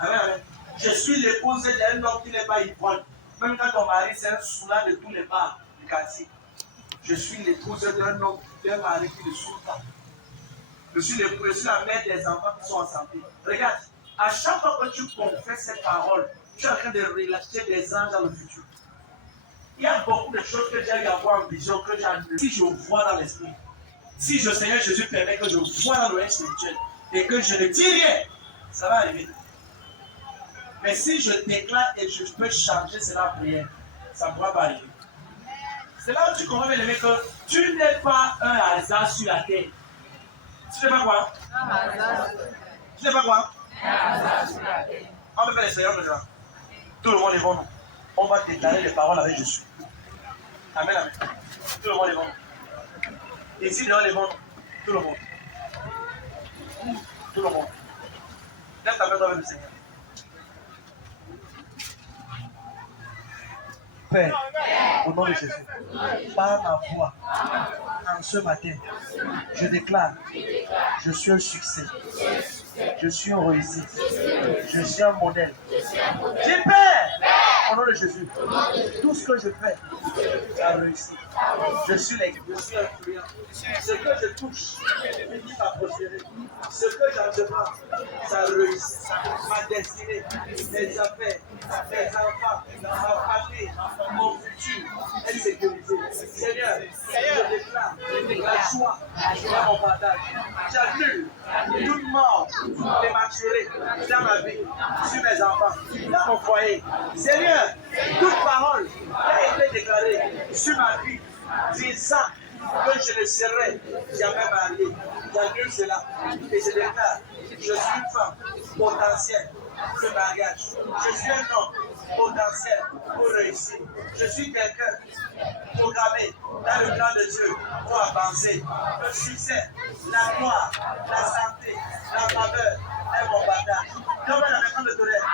Amen, amen. Je suis l'épouse d'un homme qui n'est pas ivrogne. Même quand ton mari c'est un soulant de tous les bars du quartier. Je suis l'épouse d'un homme, d'un mari qui ne saoule pas. Je suis la mère des enfants qui sont en santé. Regarde, à chaque fois que tu confesses cette parole, tu es en train de relâcher des anges dans le futur. Il y a beaucoup de choses que j'ai eu à voir en vision, que j'ai si je vois dans l'esprit. Si le Seigneur Jésus permet que je vois dans le règne spirituel et que je ne dis rien, ça va arriver. Mais si je déclare et je peux changer cela en prière, ça ne pourra pas arriver. C'est là où tu comprends, les mecs, que tu n'es pas un hasard sur la terre. Tu n'es pas quoi? Un hasard. Tu n'es pas quoi? Un hasard sur la terre. On peut faire les seigneurs déjà. Tout le monde est bon. On va déclarer les paroles avec Jésus. Amen, amen. Tout le monde est bon. Ici, dehors les bons. Tout le monde. Tout le monde. Lève ta main avec le Seigneur. Père, au nom de Jésus, par ma voix, en ce matin, je déclare, je suis un succès, je suis un réussite, je suis un modèle. J'ai Père, au nom de Jésus, tout ce que je fais, ça réussit. Je suis influent. Ce que je touche, finit par prospérer. Ce que j'entreprends, ça réussit. Ma destinée, mes affaires, mes enfants, ma famille, mon futur est sécurisé. Seigneur, je déclare la joie dans mon partage. J'annule toute mort prématurée dans ma vie, sur mes enfants, dans mon foyer. Seigneur, toute parole qui a été déclarée sur ma vie, disant que je ne serai jamais marié. J'annule cela et je déclare, je suis une femme potentielle pour le mariage. Je suis un homme potentiel pour réussir. Je suis quelqu'un programmé dans le plan de Dieu pour avancer. Le succès, la gloire, la santé, la faveur est mon partage. Donne-moi la maison de tonnerre.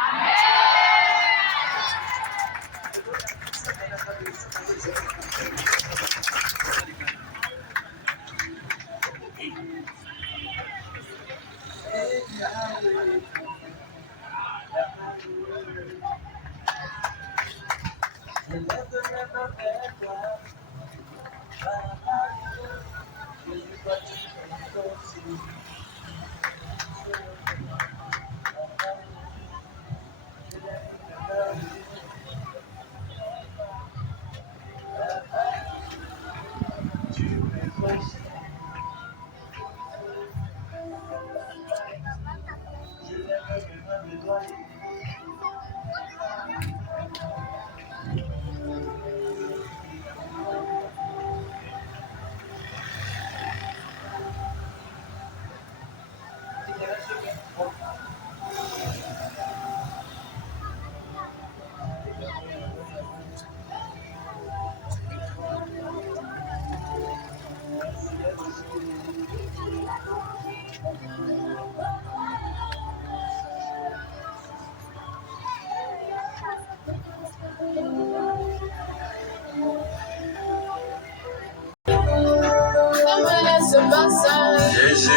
Jésus,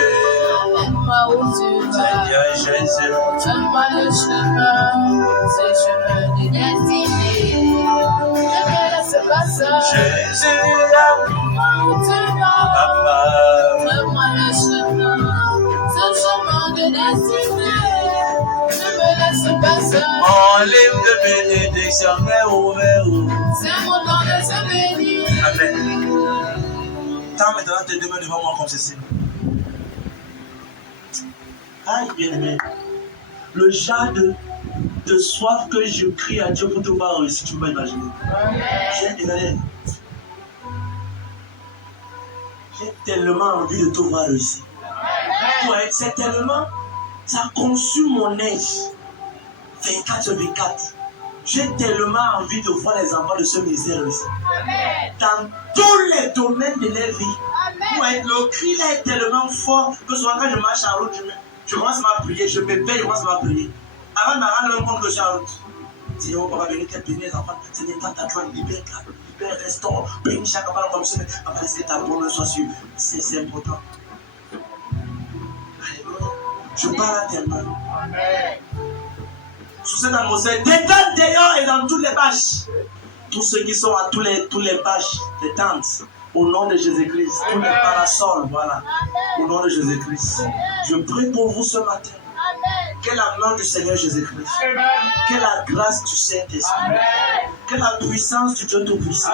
Seigneur Jésus, Donne-moi le chemin, ce chemin de destinée. Ne me laisse pas seul. Jésus, Où tu vas, Papa, donne-moi le chemin, ce chemin de destinée. Ne me laisse pas seul. mon livre de bénédiction est ouvert. C'est mon temps de se bénir. Amen. Tends maintenant tes deux mains devant moi comme ceci. Aïe, bien-aimé. Le genre de soif que je crie à Dieu pour te voir réussir, tu peux imaginer. J'ai tellement envie de te voir réussir. Ouais, c'est tellement, ça consume mon âge. 24/24. J'ai tellement envie de voir les enfants de ce ministère réussir. Dans tous les domaines de leur vie. Ouais, le cri là est tellement fort que souvent quand je marche en route, je commence à prier, je me paye, je commence à prier. Avant de me rendre compte que je suis en route. Seigneur, on va venir te bénir les enfants. Seigneur, tant à toi, libère, restaure, bénis chaque parole comme ça. Papa, laisse que ta bonne soit sûre. C'est important. Alléluia. Je parle à tes mains. Sous cette atmosphère, dedans, dehors et dans toutes les bâches. Tous ceux qui sont à tous les bâches, les tentes, au nom de Jésus-Christ, tous les parasols, voilà, au nom de Jésus-Christ. Je prie pour vous ce matin. Que la main du Seigneur Jésus-Christ, que la grâce du Saint-Esprit, que la puissance du Dieu Tout-Puissant,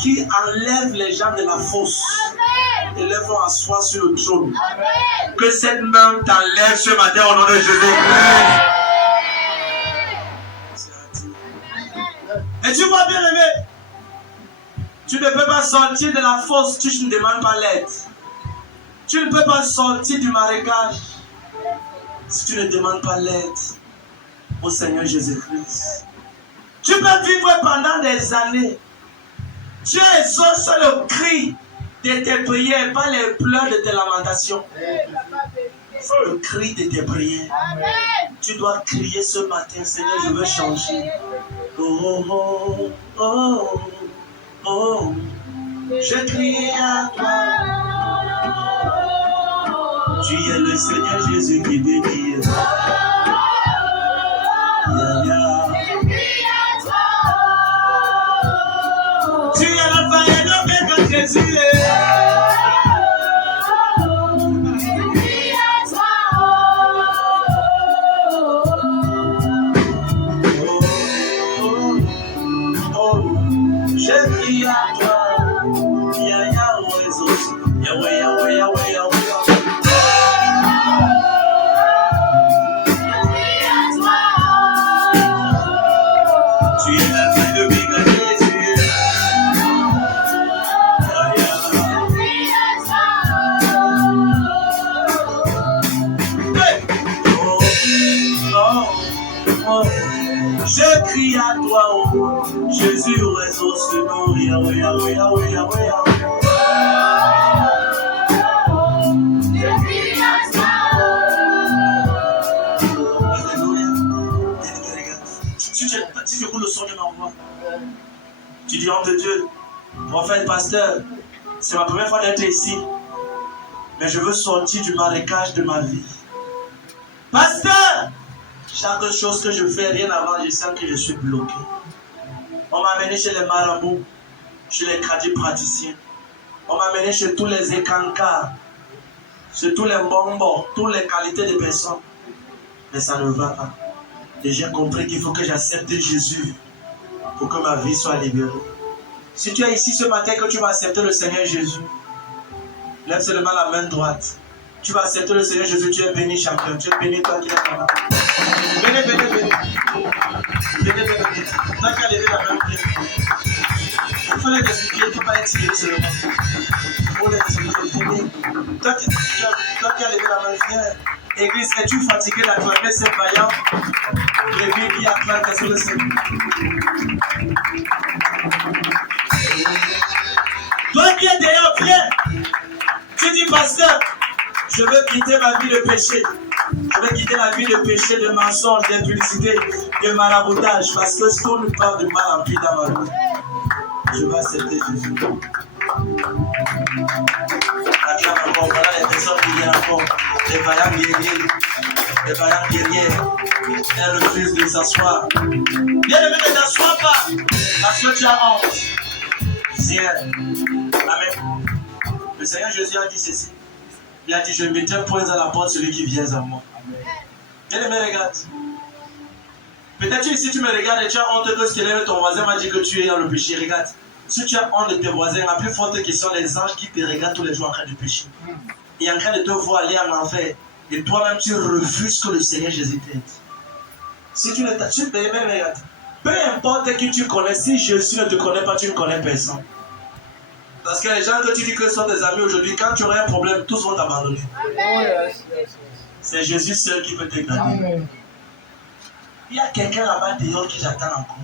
qui enlève les gens de la fosse et les font asseoir sur le trône, que cette main t'enlève ce matin au nom de Jésus-Christ. Et tu vois bien aimé, tu ne peux pas sortir de la fosse si tu ne demandes pas l'aide. Tu ne peux pas sortir du marécage si tu ne demandes pas l'aide au Seigneur Jésus-Christ. Tu peux vivre pendant des années. Dieu exauce le cri de tes prières, pas les pleurs de tes lamentations. Le cri de tes prières. Tu dois crier ce matin, Seigneur, je veux changer. Oh, oh, oh, oh, je crie à toi. Tu es le Seigneur Jésus qui bénit. Tu es l'alpha et l'oméga, Jésus. Je crie à toi. Yahweh, Yahweh, Yahweh, Yahweh. Tu es l'alpha et l'oméga, Jésus. Je crie à toi, oh Jésus, exauce-nous, Yahweh, Yahweh, Yahweh, Yahweh, Yahweh. Alléluia. Si tu écoutes le son de ma voix, tu dis, homme de Dieu, prophète, pasteur, c'est ma première fois d'être ici, mais je veux sortir du marécage de ma vie. Pasteur, chaque chose que je fais, rien avant, je sens que je suis bloqué. On m'a amené chez les marabouts, chez les tradis praticiens. On m'a amené chez tous les écancars, chez tous les bonbons, toutes les qualités de personnes. Mais ça ne va pas. Et j'ai compris qu'il faut que j'accepte Jésus pour que ma vie soit libérée. Si tu es ici ce matin que tu vas accepter le Seigneur Jésus, lève seulement la main droite. Tu vas accepter le Seigneur Jésus, tu es béni champion. Tu es béni toi qui es là-bas. Venez, venez, venez. Venez, venez, venez. Toi qui as levé la main, viens. Il faut les expliquer, il ne faut pas être tiré seulement. Il faut les expliquer, venez. Toi qui as levé la main, viens. Église, es-tu fatigué d'acclamer ces vaillants? Réveille qui acclame sur le Seigneur. Toi qui es derrière, viens. Tu dis, pasteur, je veux quitter ma vie de péché. Je veux quitter la vie de péché, de mensonge, d'impudicité, de maraboutage. Parce que tout nous parle de mal rempli dans ma vie. Je vais accepter Jésus. Acclame encore, voilà les personnes qui viennent encore. Les vaillants guerriers. Les vaillants guerriers. Elles refusent de s'asseoir. Bien aimé, ne t'assois pas. Parce que tu as honte. Viens. Amen. Le Seigneur Jésus a dit ceci. Il a dit, je ne mettrai point à la porte celui qui vient à moi. Bien aimé, regarde. Peut-être ici tu me regardes et tu as honte que ce que ton voisin m'a dit que tu es dans le péché. Regarde. Si tu as honte de tes voisins, la plus forte question, les anges qui te regardent tous les jours en train de pécher. Et en train de te voir aller en enfer. Et toi-même, tu refuses que le Seigneur Jésus t'aide. Si tu ne t'as pas, regarde. Peu importe qui tu connais, si Jésus ne te connaît pas, tu ne connais personne. Parce que les gens que tu dis que sont tes amis aujourd'hui, quand tu auras un problème, tous vont t'abandonner. C'est Jésus seul qui peut te garder. Il y a quelqu'un là-bas dehors qui j'attends encore.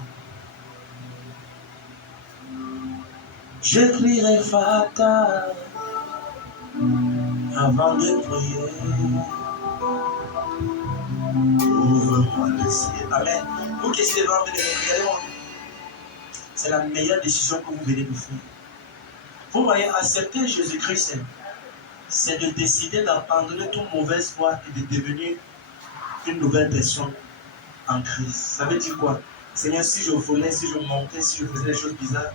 Je crierai Fata avant de prier. Ouvre-moi le ciel. Amen. Vous qui êtes devant, regardez-moi. C'est la meilleure décision que vous venez de faire. Vous voyez, accepter Jésus-Christ, c'est de décider d'abandonner toute mauvaise foi et de devenir une nouvelle personne en Christ. Ça veut dire quoi? Seigneur, si je volais, si je montais, si je faisais des choses bizarres,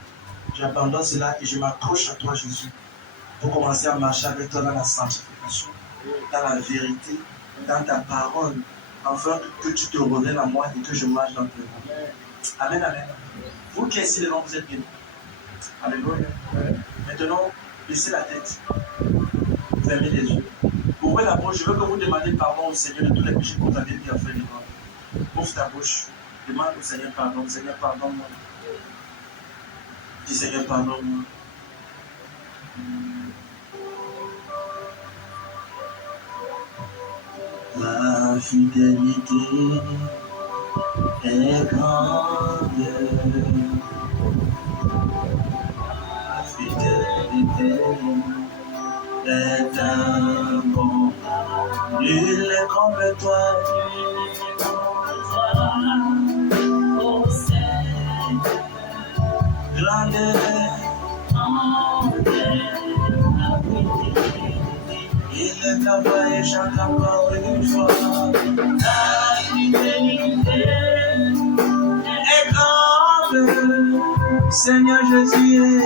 j'abandonne cela et je m'accroche à toi, Jésus, pour commencer à marcher avec toi dans la sanctification, dans la vérité, dans ta parole, afin que tu te reviennes à moi et que je marche dans tes voies. Amen, amen. Vous qui êtes ici devant, vous êtes bénis. Alléluia. Maintenant, baissez la tête. Fermez les yeux. Ouvrez la bouche. Je veux que vous demandiez pardon au Seigneur de tous les péchés que vous avez bien fait devant. Ouvre ta bouche. Demande au Seigneur pardon. Seigneur, pardonne-moi. Dis Seigneur, pardonne-moi. La fidélité est grande. La fidélité est un bon. Nul est comme toi. Grande. Il est envoyé chaque encore une fois. La fidélité est grande. Seigneur Jésus,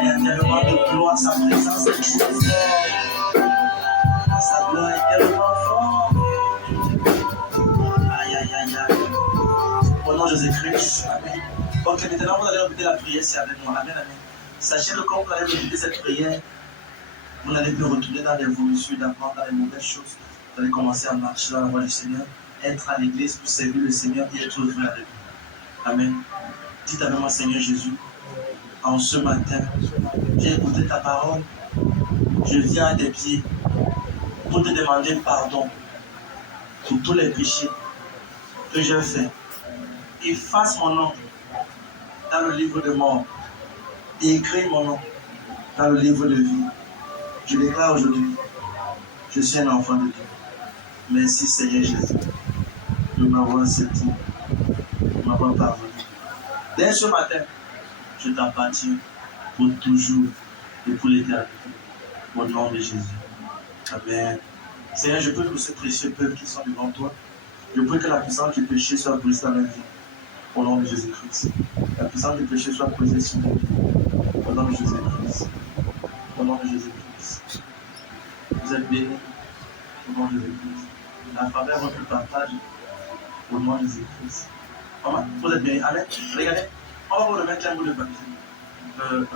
il y a tellement de gloire, sa présence est trop forte. Sa gloire est tellement forte. Aïe, aïe, aïe, aïe. Au nom de Jésus-Christ, amen. Ok, maintenant vous allez répéter la prière, c'est avec moi. Amen, amen. Sachez que quand vous allez répéter cette prière, vous n'allez plus retourner dans l'évolution d'apprendre dans les mauvaises choses. Vous allez commencer à marcher dans la voie du Seigneur, être à l'église pour servir le Seigneur et être vrai avec lui. Amen. Dites avec moi, Seigneur Jésus, en ce matin, j'ai écouté ta parole. Je viens à tes pieds pour te demander pardon pour tous les péchés que j'ai faits. Efface mon nom dans le livre de mort et écris mon nom dans le livre de vie. Je déclare aujourd'hui, je suis un enfant de Dieu. Merci Seigneur Jésus de m'avoir accepté, de m'avoir pardonné. Dès ce matin, je t'appartiens pour toujours et pour l'éternité. Au nom de Jésus. Amen. Seigneur, je prie pour ces précieux peuples qui sont devant toi. Je prie que la puissance du péché soit brisée dans leur vie. Au nom de Jésus-Christ. La puissance du péché soit posée sur nous. Au nom de Jésus-Christ. Au nom de Jésus-Christ. Vous êtes bénis. Au nom de Jésus-Christ. La faveur de votre partage. Au nom de Jésus-Christ. Maman, vous êtes bénis. Amen. Regardez, on va vous remettre un bout de papier.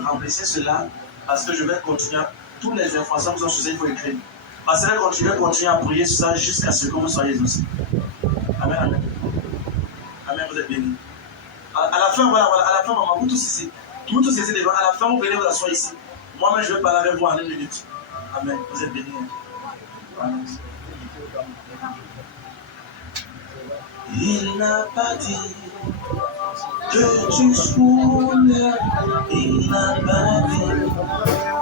Remplissez cela parce que je vais continuer. Toutes les informations que vous ont sur ça, il faut écrire. Parce que je vais continuer à prier sur ça jusqu'à ce que vous soyez aussi. Amen, amen. Amen, vous êtes bénis. À la fin, voilà, à la fin, maman, vous tous ici. Vous tous ici devant. À la fin, vous venez vous asseoir ici. Moi-même, je vais parler avec vous en 1 minute. Amen, vous êtes bénis. Amen. Il n'a pas dit que tu soules. Il n'a pas dit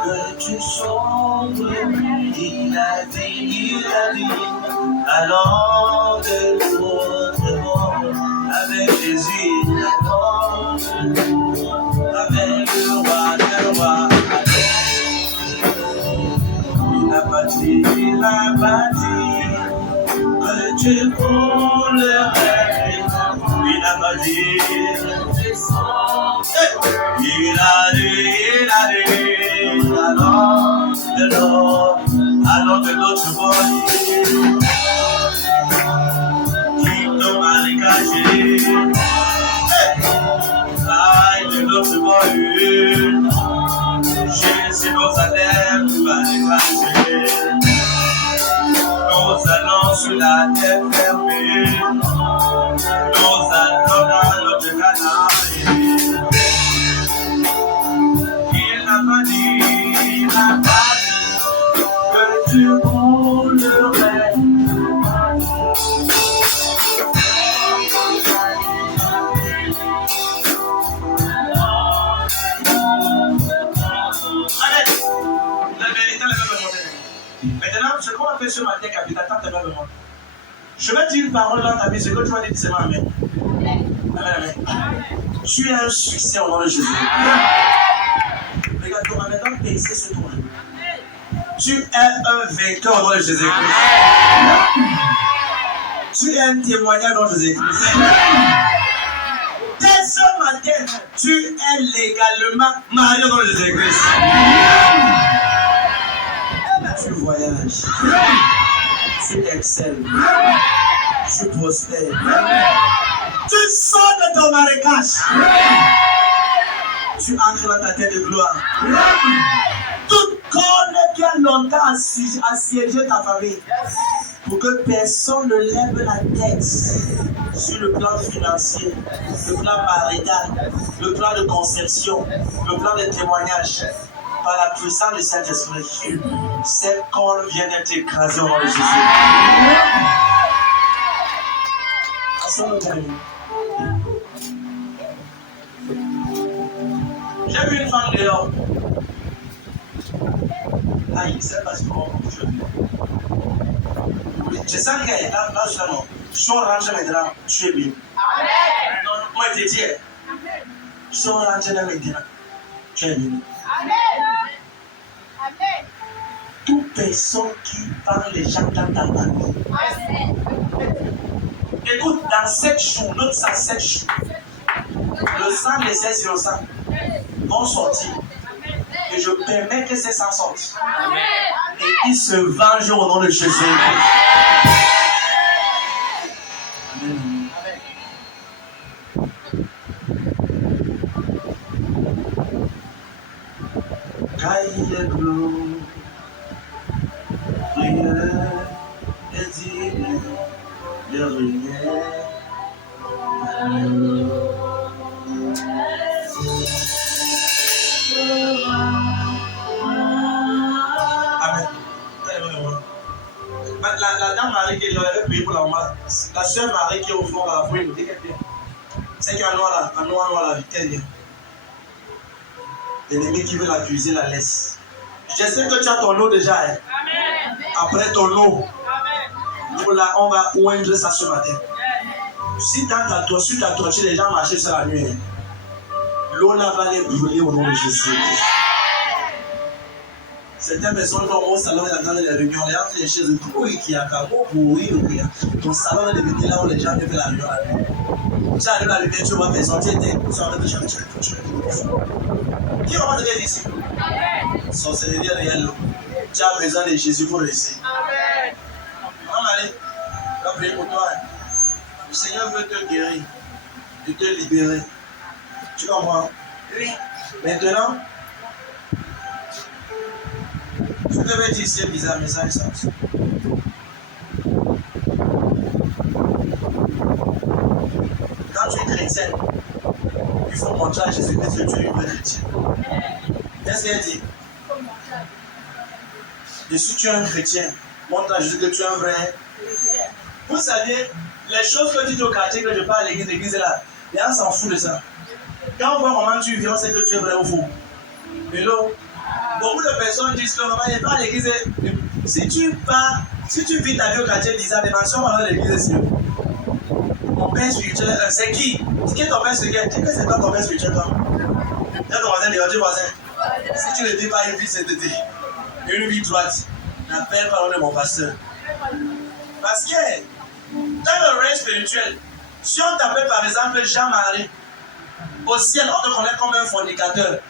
que tu sombres. Il a dit, allons de l'autre monde, avec Jésus, avec le roi des rois. Il n'a pas dit que tu coulerais. Il n'a pas dit. Il a dit, allons de l'autre bord. Qui te m'a caché. Aïe de l'autre bord. Jésus nous allons nous cacher. Nous allons sur la terre fermée. Nous allons dans notre Canaan. Il n'a pas dit que tu coulerais. Allez, la vérité, maintenant, ce qu'on va faire ce matin, capitaine, attends, je vais dire une parole dans ta vie, ce que tu vas dire, c'est Amen. Amen, amen. Tu es un succès au nom de Jésus. Regarde, comment maintenant, baisser ce tour. Tu es un vainqueur au nom de Jésus-Christ. Tu es un témoignage au nom de Jésus-Christ. Dès ce matin, tu es légalement marié au nom de Jésus-Christ. Tu voyages. Tu excelles. Tu prospères. Tu sors de ton marécage. Tu entres dans ta terre de gloire. Toute corne qui a longtemps assiégé ta famille, pour que personne ne lève la tête sur le plan financier, le plan marital, le plan de conception, le plan de témoignage. Par la puissance du Saint-Esprit, cette corne vient d'être écrasée au nom de Jésus. J'ai vu une femme dehors. Aïe, c'est parce que je sens qu'elle est là, non. Si on rentre maintenant, tu es bien. Non, moi je te dis, si on rentre maintenant, tu es bien. Toute personne qui parle les gens dans ta famille. Écoute, dans 7 jours, notre sang 7 jours, le sang des 16 innocents vont sortir. Et je permets que ces sangs sortent. Et ils se vengent au nom de Jésus. Amen. Car il est glorieux, et digne de régner. Amen. La dame Marie qui avait payé pour la maman, la soeur Marie qui est au fond à la fouille, nous dit qu'elle vient. C'est qu'il y a un noir la vitesse vient. L'ennemi qui veut l'accuser la laisse. Je sais que tu as ton eau déjà. Hein? Après ton eau, on va oindre ça ce matin. Si tu as torché les gens marcher sur la nuit, l'eau là va les brûler au nom de Jésus. Certaines personnes vont au salon et attendent les réunions, les gens les chaises pourries qui a ton salon est devenu là où les gens peuvent la réunion la nuit. Tu arrives à l'allumer, tu vas faire sortir tes coussins avec des gens. Qui va te dire ici? Sorcellerie réelle. Tu as besoin de Jésus pour réussir. Maman, allez, je vais prier pour toi. Le Seigneur veut te guérir, de te libérer. Tu comprends? Oui. Maintenant, je devais dire c'est bizarre, mais ça a sens. Quand tu es chrétien, il faut montrer à Jésus-Christ que tu es une vraie chrétienne. Qu'est-ce qu'elle dit? Et si tu es un chrétien, montre à Jésus que tu es un vrai. Vous savez, les choses que tu dis au quartier, que je parle à l'église est là, les gens s'en foutent de ça. Quand on voit comment tu vis, on sait que tu es vrai ou faux. Hello? Beaucoup de personnes disent que maman, il n'est pas à l'église. Si tu vis ta vie au quartier bizarre, les mentions pendant l'église est sûr. Mon père spirituel, c'est qui? Qui est ton père spirituel? Qui est c'est toi ton père spirituel, toi? Tu as ton voisin, les voisins. Si tu ne dis pas une vie sainteté, une vie droite, n'appelle pas le nom de mon pasteur. Parce que dans le règne spirituel, si on t'appelle par exemple Jean-Marie, au ciel, on te connaît comme un fornicateur.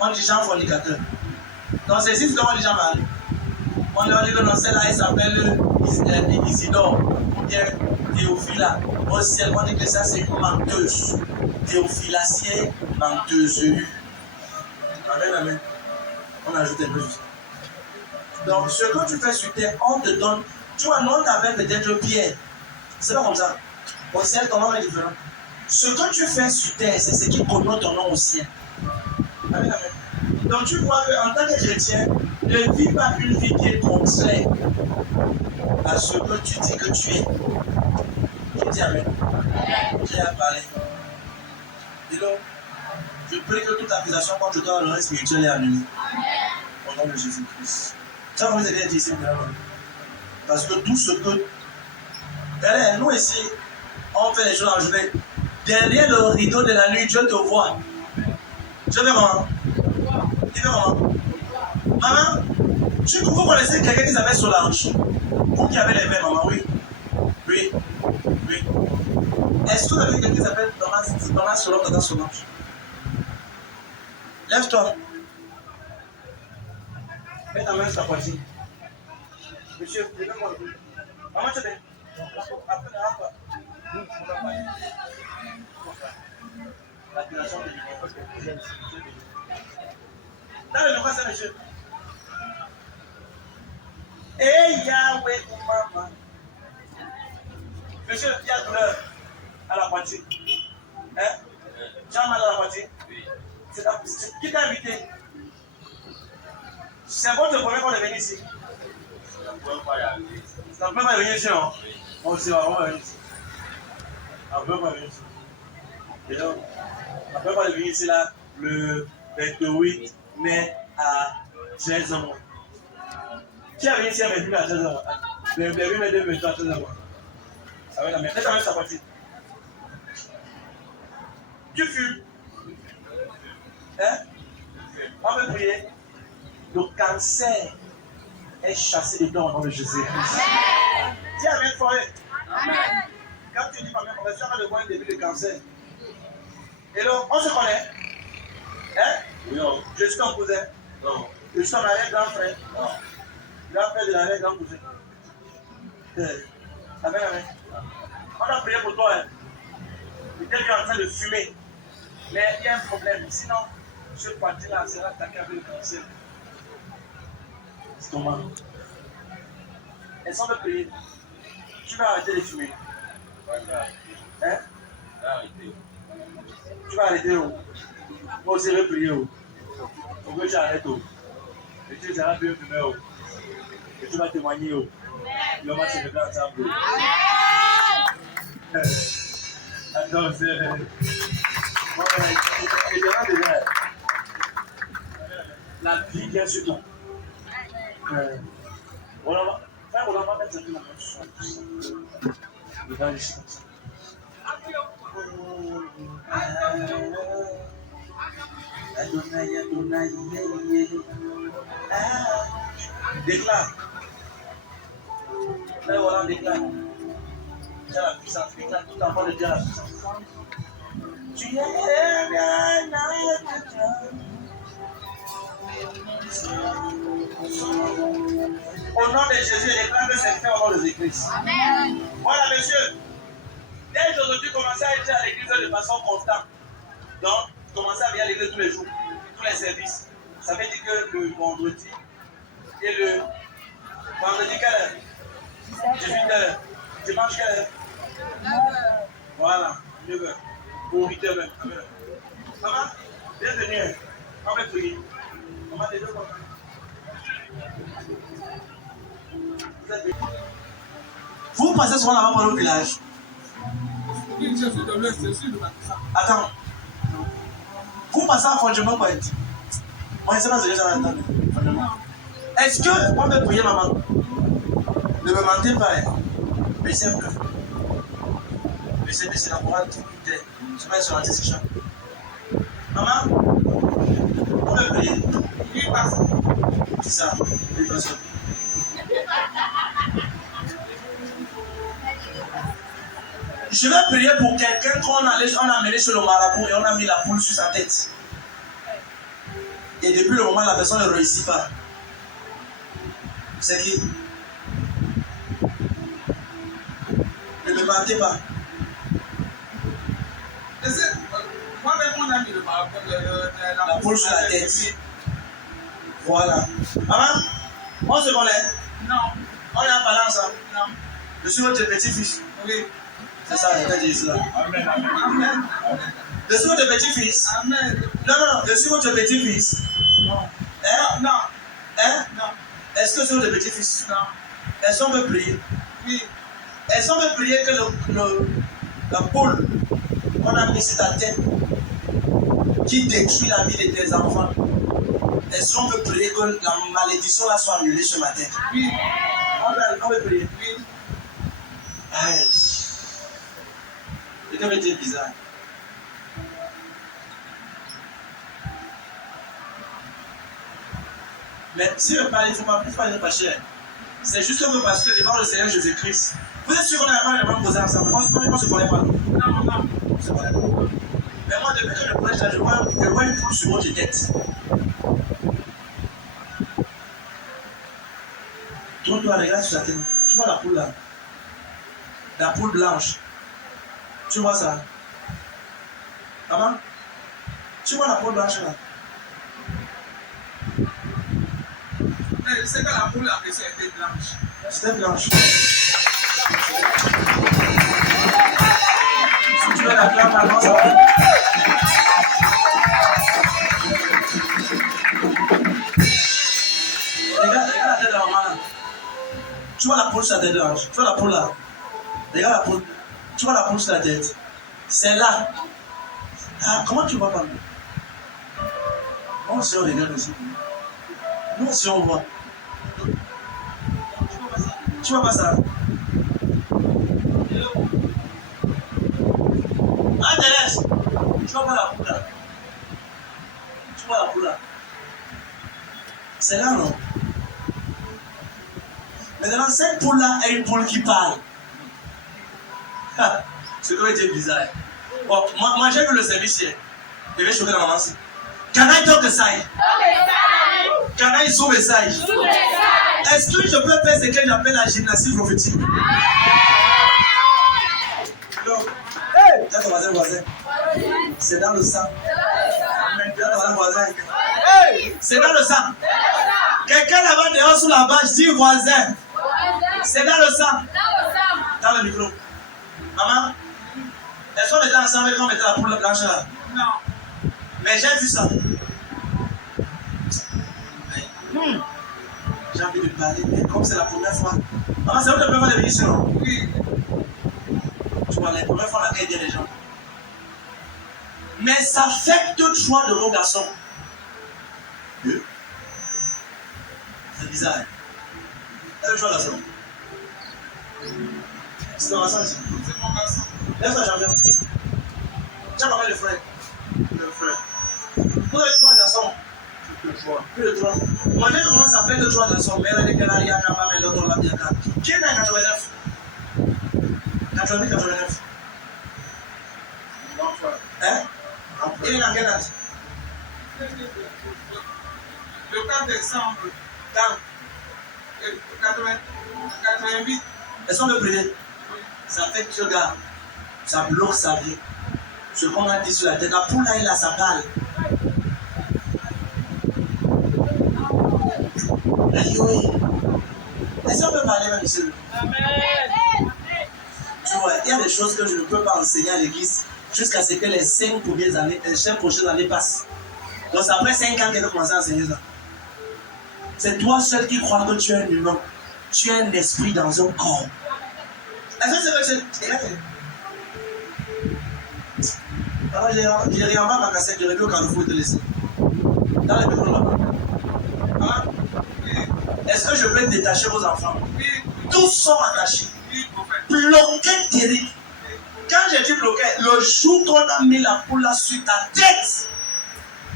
On dit Jean fornicateur. Donc c'est ici qu'on dit Jean-Marie. On leur dit que non, celle-là, il s'appelle Isidore, ou bien Théophila. Au ciel, on dit que ça, c'est une menteuse. Théophilacienne, menteuse. Amen, amen. On ajoute un peu juste. Donc, ce que tu fais sur terre, on te donne. Tu vois, nous, on t'appelle peut-être Pierre. C'est pas comme ça. Au ciel, ton nom est différent. Ce que tu fais sur terre, c'est ce qui connote ton nom au ciel. Amen, amen. Donc, tu vois qu'en tant que chrétien, ne vis pas une vie qui est contraire à ce que tu dis que tu es. Tu dis amen. J'ai à parler. Et donc, je prie que toute accusation contre toi dans le règne spirituel est annulée. Au nom de Jésus-Christ. Ça va vous aider à dire ici maintenant. Parce que tout ce que. Regardez, nous ici, on fait les choses en journée. Derrière le rideau de la nuit, Dieu te voit. Je vais maman. Tu veux maman? Maman, vous connaissez quelqu'un qui s'appelle Solange? Vous qui avez les mains, maman, oui. Oui. Oui. Est-ce que vous avez quelqu'un qui s'appelle Thomas Solange, Tata Solange? Lève-toi. Mets ta main sur ta poitrine. Monsieur, levez-moi le bout. Maman, tu es bien. Après, ne rentre pas. L'accusation de l'union. Dans le micro, c'est monsieur. Et Yahweh, maman. Monsieur, il y a douleur à la poitrine. Hein? Tu as mal à la poitrine? C'est qui t'a invité? C'est votre premier fois de venir ici. C'est la première fois de venir ici, non? On sait, on va venir ici. La première fois de venir ici. Et donc, la première fois de venir ici, là, le 28 mai à 13h. Qui a venu ici à 28 mai à 13h? Le 28 mai 2023 à 13h. Avec la mère. Laisse avec sa partie. Tu fumes. Hein? On veut prier. Le cancer est chassé dedans au nom de Jésus-Christ. Dis amen fort. Amen. Quand tu dis amen, on va faire le point début du cancer. Et donc, on se connaît. Hein? Non. Je suis ton cousin. Non. Je suis ton arrière-grand-frère. Non. Grand-frère de l'arrière-grand-cousin. Amen, amen. On a prié pour toi. Hein. Peut-être qu'il est en train de fumer. Mais il y a un problème. Sinon, ce parti-là sera attaqué avec le cancer. C'est ton mari. Elles sont de prier. Tu vas arrêter de fumer. Hein? Tu vas arrêter où? Moi aussi, je vais prier où? Pour que tu arrêtes où? Et tu seras bien fumé où? Et tu vas témoigner où? Le match se mettra ensemble. Attends, c'est. La vie vient sur toi. On va mettre la main sur ça. Il va ici comme ça. Déclare. Là, voilà, déclare. Tu as la puissance. Déclare tout en bas de Dieu la puissance. Tu es au nom de Jésus, je déclare que c'est fait au nom des églises. Amen. Voilà, monsieur. Dès aujourd'hui, commencez à être à l'église de façon constante. Donc, commencez à venir à l'église tous les jours, tous les services. Ça veut dire que le vendredi et le vendredi, quelle heure? 18h. Dimanche, quelle heure? 9h. Voilà, 9h. Ou 8h même. Maman, bienvenue. On va prier. Maman, les deux comme ça. Vous passez souvent là-bas pour le village. Attends. Vous passez à Fondement quoi? Moi, je ne sais pas ce que j'en entends. Est-ce qu'on peut prier, maman? Ne me mentez pas. Baissez un peu. Baissez la couronne. Je vais sur la discussion. Maman, on peut prier. Oui, passe. C'est ça. Oui, passe. Je vais prier pour quelqu'un qu'on a amené sur le marabout et on a mis la poule sur sa tête. Et depuis le moment, la personne ne réussit pas. C'est qui? Ne me mentez pas. Moi-même, on a mis La poule sur la tête. Voilà. Maman, on se connaît? Non. On est en balance ensemble? Non. Je suis votre petit-fils. Oui. C'est ça, je vais dire cela. Amen. Amen. Je suis votre petit-fils. Amen. Non, je suis votre petit-fils. Non. Hein? Non. Hein? Non. Est-ce que c'est votre petit-fils? Non. Est-ce qu'on peut prier? Oui. Est-ce qu'on peut prier que la poule qu'on a mis sur ta tête qui détruit la vie de tes enfants, est-ce qu'on peut prier que la malédiction là soit annulée ce matin? Oui. On peut prier. Oui. Aïe. Quelqu'un me dit bizarre. Mais si je parle, il ne faut pas plus parler pas cher. C'est juste que parce que devant le Seigneur Jésus-Christ, vous êtes sûr qu'on a vraiment posé ensemble? On ne se connaît pas. Non. On se connaît pas. Mais moi, depuis que je prêche là, je vois une poule sur votre tête. Toi, regarde sur la tête. Tu vois la poule là? La poule blanche. Tu vois ça? Maman? Tu vois la poule blanche là? Mais c'est que la poule a fait était blanche. C'était blanche. Si tu veux la clame maintenant, ça va. Regarde la tête de la maman là. Tu vois la poule sur la tête blanche. Tu vois la poule là. Regarde la poule. Tu vois la poule sur la tête. C'est là. Ah, comment tu vois pas? Comment si on regarde ici? Nous si on voit. Tu vois pas ça? Ah, Thérèse! Tu vois pas la poule là? Tu vois la poule là? C'est là, non? Maintenant, cette poule là est une poule qui parle. C'est quand même bizarre. Bon, moi j'ai vu le service hier. Je vais choquer la maman aussi. Can I talk aside? Can I zoom aside? Est-ce que je peux faire ce que j'appelle la gymnastique prophétique? Non. Hey! Tiens ton voisin. C'est dans le sang. Tiens ton voisin. Hey! C'est dans le sang. Quelqu'un là-bas dehors sous la bâche dit voisin. C'est dans le sang. Dans le micro. Maman, est-ce qu'on était ensemble quand on mettait la poule blanche là? Non. Mais j'ai vu ça. J'ai envie de parler, mais comme c'est la première fois. Maman, c'est votre première fois de venir ici, non? Oui. Tu vois, la première fois, on a aidé les gens. Mais ça fait 2-3 de nos garçons. C'est bizarre. Quel choix garçon? C'est ton garçon ici. C'est mon garçon. Laisse-moi champion. Tu as parlé de frère. Le frère. Vous avez 3 garçons. Plus de 3. Moi, j'ai commencé à faire 2-3 garçons. Mais elle est qu'elle a rien à faire, mais l'autre l'a bien. Qui est dans 89? 89. 88, 89. Hein? Il est en quelle âge? Le 4 décembre Quand? 88. Est-ce qu'on peut prier? Ça fait que ce gars, ça bloque sa vie. Ce qu'on a dit sur la tête, la poule là, il a sa balle. Est-ce qu'on peut parler même ici? Tu vois, il y a des choses que je ne peux pas enseigner à l'église jusqu'à ce que les 5 prochaines années passent. Donc c'est après 5 ans qu'elle va commencer à enseigner ça. C'est toi seul qui crois que tu es un humain. Tu es un esprit dans un corps. Est-ce que c'est vrai que j'ai rien ma cassette, j'ai revu au Carrefour te laisser. Dans le bureau là-bas. Hein? Est-ce que je peux détacher vos enfants? Tous sont attachés. Bloqués terrible. Quand j'ai dit bloqué, le jour qu'on a mis la poule là sur ta tête,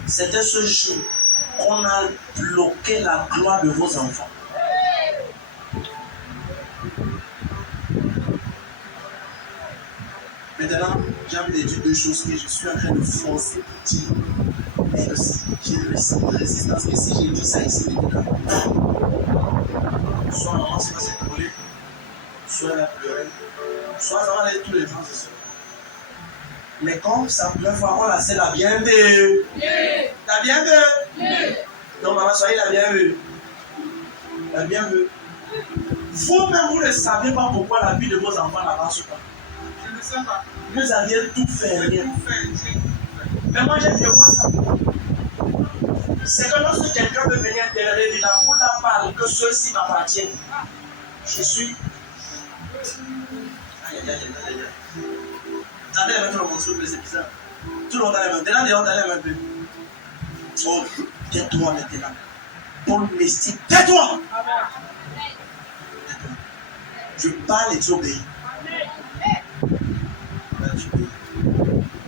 c'était ce jour qu'on a bloqué la gloire de vos enfants. Maintenant, j'ai envie de dire 2 choses que je suis en train de forcer pour dire. Mais aussi, j'ai une résistance. Que si j'ai dit ça ici maintenant, soit maman va s'écrouler, soit elle va pleurer, soit ça va aller tous les gens, c'est sûr. Mais comme ça pleure, il faut avoir la scène, la bienvenue. La bienvenue. Donc maman, soyez la bienvenue. La bienvenue. Vous-même, vous ne savez pas pourquoi la vie de vos enfants n'avance pas. Je ne sais pas. Vous aviez tout fait, rien. Mais moi, je vois ça. C'est que lorsque quelqu'un veut venir interroger, il a pour la parole que ceux-ci m'appartiennent. Je suis. Aïe, aïe, aïe, aïe, aïe. Attendez les mains, tout le monde, s'il vous plaît, c'est bizarre. Tout le monde a les mains. Maintenant, dehors, allez les mains un peu. Oh, tais-toi maintenant. Paul m'estime. Tais-toi! Je parle et tu obéis.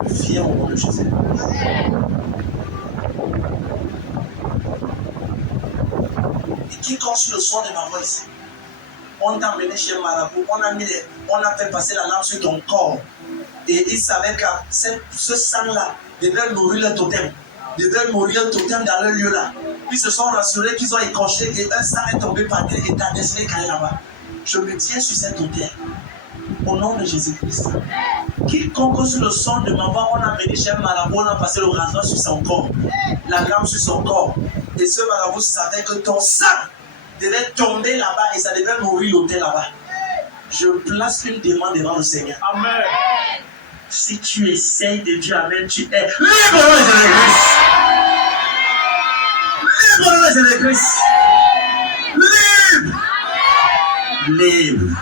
Viens au nom de Jésus. Et quiconque sur le son de ma voix ici, on t'a emmené chez Marabout, on a fait passer la lampe sur ton corps. Et ils savaient que ce sang-là devait nourrir le totem. Devait nourrir le totem dans le lieu là. Ils se sont rassurés qu'ils ont écorché et un sang est tombé par terre et ta destinée est calée là-bas. Je me tiens sur cette autel. Au nom de Jésus-Christ. Quiconque sur le son de ma voix, on a amené chez un marabout, on a passé le rasoir sur son corps, la lame sur son corps. Et ce marabout savait que ton sang devait tomber là-bas et ça devait nourrir l'autel là-bas. Je place une demande devant le Seigneur. Amen. Si tu essayes de dire Amen, tu es libre dans les Jésus-Christ. Libre dans les Jésus-Christ. Libre. Libre.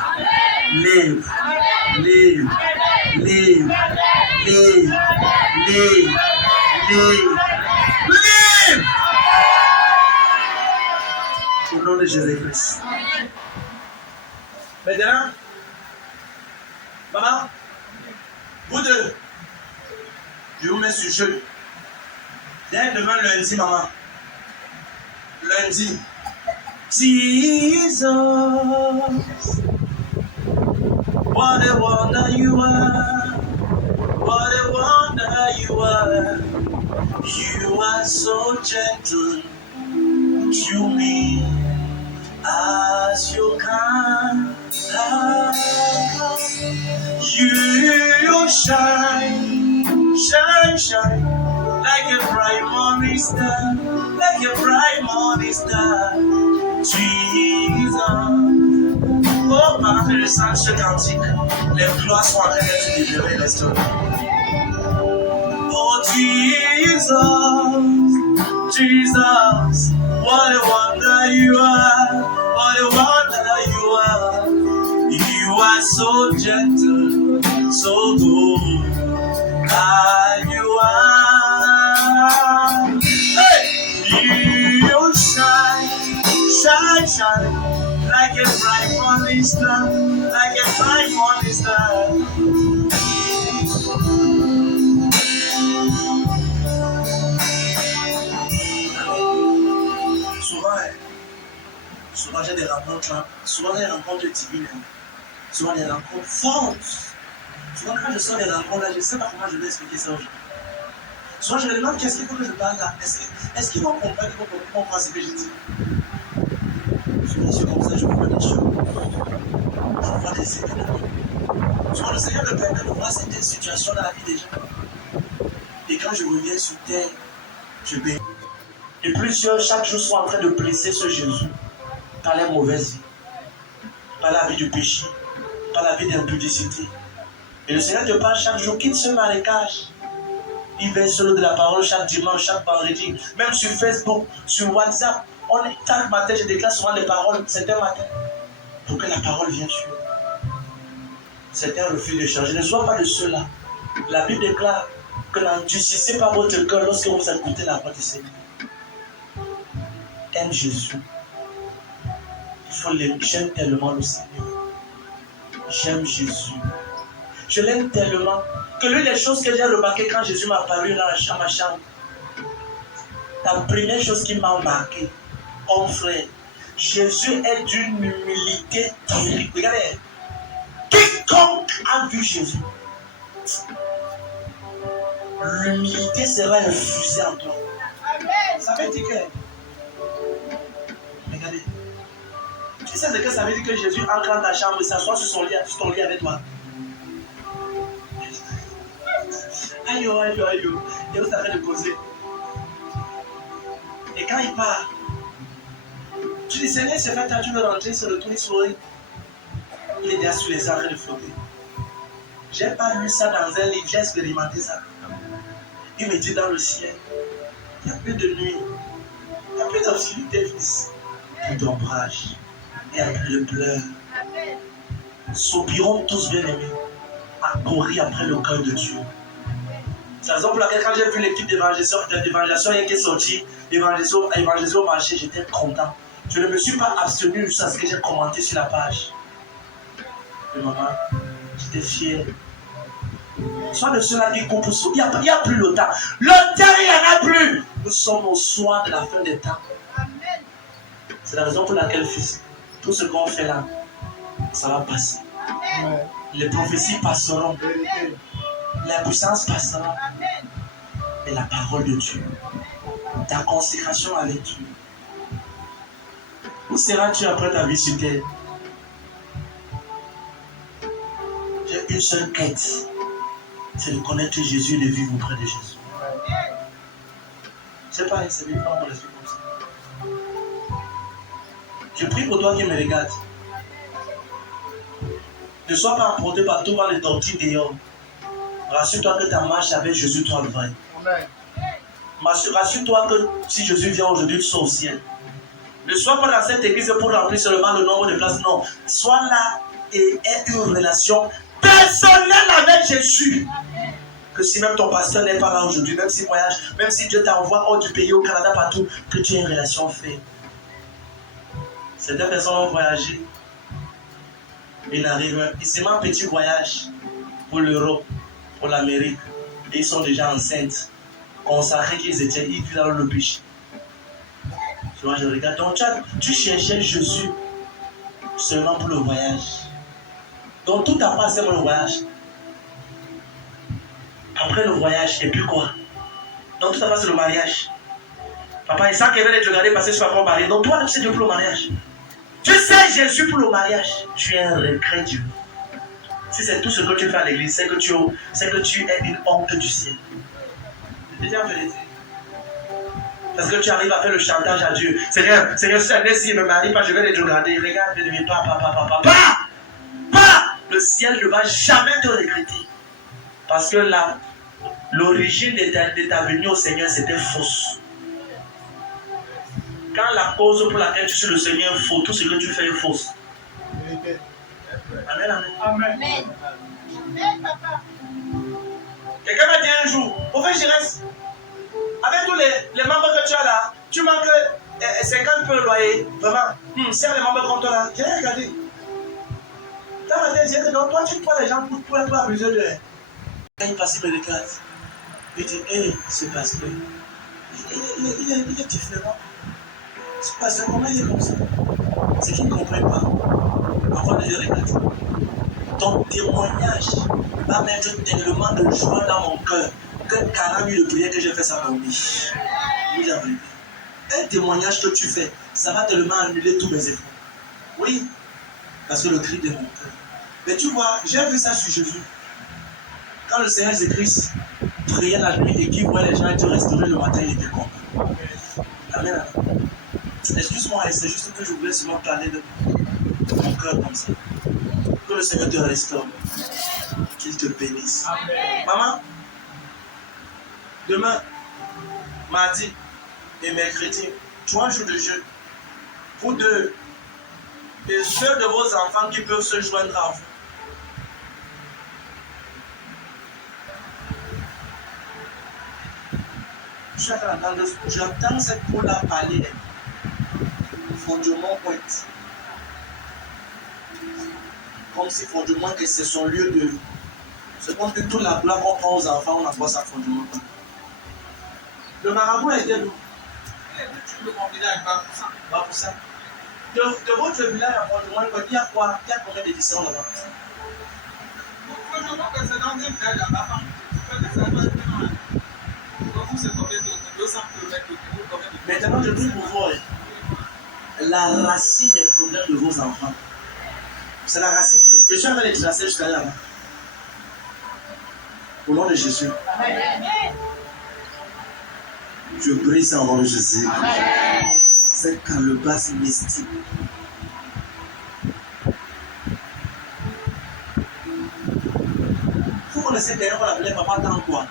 Libre. Libre. Libre. Libre. Libre. Libre. Au nom de Jésus-Christ. Maintenant, maman, vous deux, je vous mets sur jeu. Dès demain lundi, maman. Lundi. Jesus, what a wonder you are. What a wonder you are. You are so gentle to me as you come. You shine, shine, shine like a bright morning star, like a bright morning star. Jesus. Oh, pendant que je sens ce cantique, les gloires sont en train d'être libérées, restaurées. Oh, Jesus, Jesus, what a wonder you are, what a wonder you are. You are so gentle, so good, you are. Hey! You shine, shine, shine, like a bright morning star, like a bright morning star. Souvent j'ai des rencontres là, souvent des rencontres divines. souvent des rencontres fortes. Souvent, quand je sors des rencontres là, je ne sais pas comment je vais expliquer ça aux gens. Souvent, je me demande qu'est-ce qu'il faut que je parle là. Est-ce qu'ils vont comprendre, ils vont comprendre ce que je dis. Souvent, je suis comme ça, je vois des choses. Je vois des événements. Souvent, le Seigneur me permet de voir certaines situations dans la vie des gens. Et quand je reviens sur terre, je bénis. Et plusieurs, chaque jour, sont en train de blesser ce Jésus par les mauvaises vies, par la vie du péché, par la vie d'impudicité. Et le Seigneur te parle chaque jour, quitte ce marécage. Il verse l'eau de la parole chaque dimanche, chaque vendredi, même sur Facebook, sur WhatsApp. Chaque matin, je déclare souvent des paroles, certains matins, pour que la parole vienne sur eux. Certains refusent de changer. Ne sois pas de ceux-là. La Bible déclare que n'endurcissez pas votre cœur lorsque vous écoutez la voix du Seigneur. Aime Jésus. Il faut l'aimer. J'aime tellement le Seigneur. J'aime Jésus. Je l'aime tellement que l'une des choses que j'ai remarqué quand Jésus m'a apparu dans ma chambre, la première chose qui m'a marqué, oh frère, Jésus est d'une humilité terrible. Regardez, quiconque a vu Jésus, l'humilité sera infusée en toi. Ça veut dire que, regardez, tu sais ce que ça veut dire que Jésus entre dans ta chambre et s'assoit sur ton lit avec toi. Aïe, aïe, aïe, et vous arrêtez de causer. Et quand il part, tu dis, Seigneur, c'est fait, tu veux rentrer, se retourner, sourire. Il est déjà sur les arbres de flotter. J'ai pas lu ça dans un livre, j'ai expérimenté ça. Il me dit dans le ciel, il n'y a plus de nuit, il n'y a plus d'obscurité, fils, plus d'ombrage, il n'y a plus de pleurs. Soupirons tous bien aimés à courir après le cœur de Dieu. C'est la raison pour laquelle quand j'ai vu l'équipe d'évangélisation qui est sortie, évangélisation au marché, j'étais content. Je ne me suis pas abstenu jusqu'à ce que j'ai commenté sur la page. Mais maman, j'étais fier. Sois de ceux-là qui coupent sous. Il n'y a plus le temps. Le temps, il n'y en a plus. Nous sommes au soir de la fin des temps. C'est la raison pour laquelle, fils, tout ce qu'on fait là, ça va passer. Les prophéties passeront. La puissance passera. Et la parole de Dieu, ta consécration avec Dieu. Où seras-tu après ta vie sur terre? J'ai une seule quête, c'est de connaître Jésus et de vivre auprès de Jésus. C'est pas c'est bien comment on l'explique comme ça. Je prie pour toi qui me regardes. Ne sois pas emporté par tout par les doctrines des hommes. Rassure-toi que ta marche avec Jésus, toi le vrai. Rassure-toi que si Jésus vient aujourd'hui, tu sois au ciel. Ne sois pas dans cette église pour remplir seulement le nombre de places. Non. Sois là et aie une relation personnelle avec Jésus. Que si même ton pasteur n'est pas là aujourd'hui, même s'il voyage, même si Dieu t'envoie hors du pays, au Canada, partout, que tu aies une relation faite. Certaines personnes ont voyagé. Ils n'arrivent. C'est un petit voyage pour l'Europe, pour l'Amérique. Et ils sont déjà enceintes. Consacrés qu'ils étaient, ils vivent dans le péché. Tu vois, je regarde. Donc tu cherchais Jésus seulement pour le voyage. Donc tout a passé pour le voyage. Après le voyage, et puis quoi? Donc tout a passé le mariage. Papa, il sent qu'il va te regarder passer sur ton mari. Donc toi, tu sais Dieu pour le mariage. Tu sais Jésus pour le mariage. Tu es un regret Dieu. Si c'est tout ce que tu fais à l'église, c'est que tu es une honte du ciel. C'est déjà en vérité. Parce que tu arrives à faire le chantage à Dieu. Seigneur, si je ne me marie pas, je vais les regarder. Regarde, ne pas. Le ciel ne va jamais te regretter. Parce que l'origine de ta venue au Seigneur, c'était fausse. Quand la cause pour laquelle tu suis le Seigneur est faux, tout ce que tu fais est fausse. Amen, amen. Amen. Quelqu'un m'a dit un jour, au fait, je reste. Avec tous les membres que tu as là, tu manques 50 peu de loyer. Vraiment, serre les membres comme toi là. J'ai regardé. Quand on m'a dit que donc, toi, tu prends les gens pour avoir besoin de. Quand il passe, il me regarde. Il dit, hé, c'est parce que. Il est différent. C'est parce que comment il est comme ça? C'est qu'il ne comprend pas. Avant de dire, regarde. Ton témoignage va mettre tellement de joie dans mon cœur que 40 000 de prières que j'ai fait, ça m'a mis. Vous avez vu. Un témoignage que tu fais, ça va tellement annuler tous mes efforts. Oui, parce que le cri de mon cœur. Mais tu vois, j'ai vu ça sur Jésus. Quand le Seigneur Jésus-Christ priait la nuit et qu'il voit les gens être restaurés le matin, il était content. Amen. Excuse-moi, c'est juste que je voulais seulement parler de mon cœur comme ça. Que le Seigneur te restaure. Qu'il te bénisse. Amen. Maman, demain, mardi et mercredi, 3 jours de jeûne. Vous deux et ceux de vos enfants qui peuvent se joindre à vous. J'entends cette poule-là parler. Fondement pointe. Comme si fondement que c'est son lieu de. C'est comme que toute la gloire qu'on prend aux enfants, on envoie ça fondement. Le marabout était d'où? Le mon village, pas pour ça. De votre village à fondement, il y a quoi? Il y a combien d'éditions là-bas? Je vois que c'est dans un village là-bas. C'est combien de 200 km. Maintenant, je prie pour vous. La racine des problèmes de vos enfants. C'est la racine. Je suis en train de les tracer jusqu'à là. Au nom de Jésus. Je brise en nom de Jésus. C'est calebasse mystique. Vous connaissez d'ailleurs qu'on appelait papa dans quoi?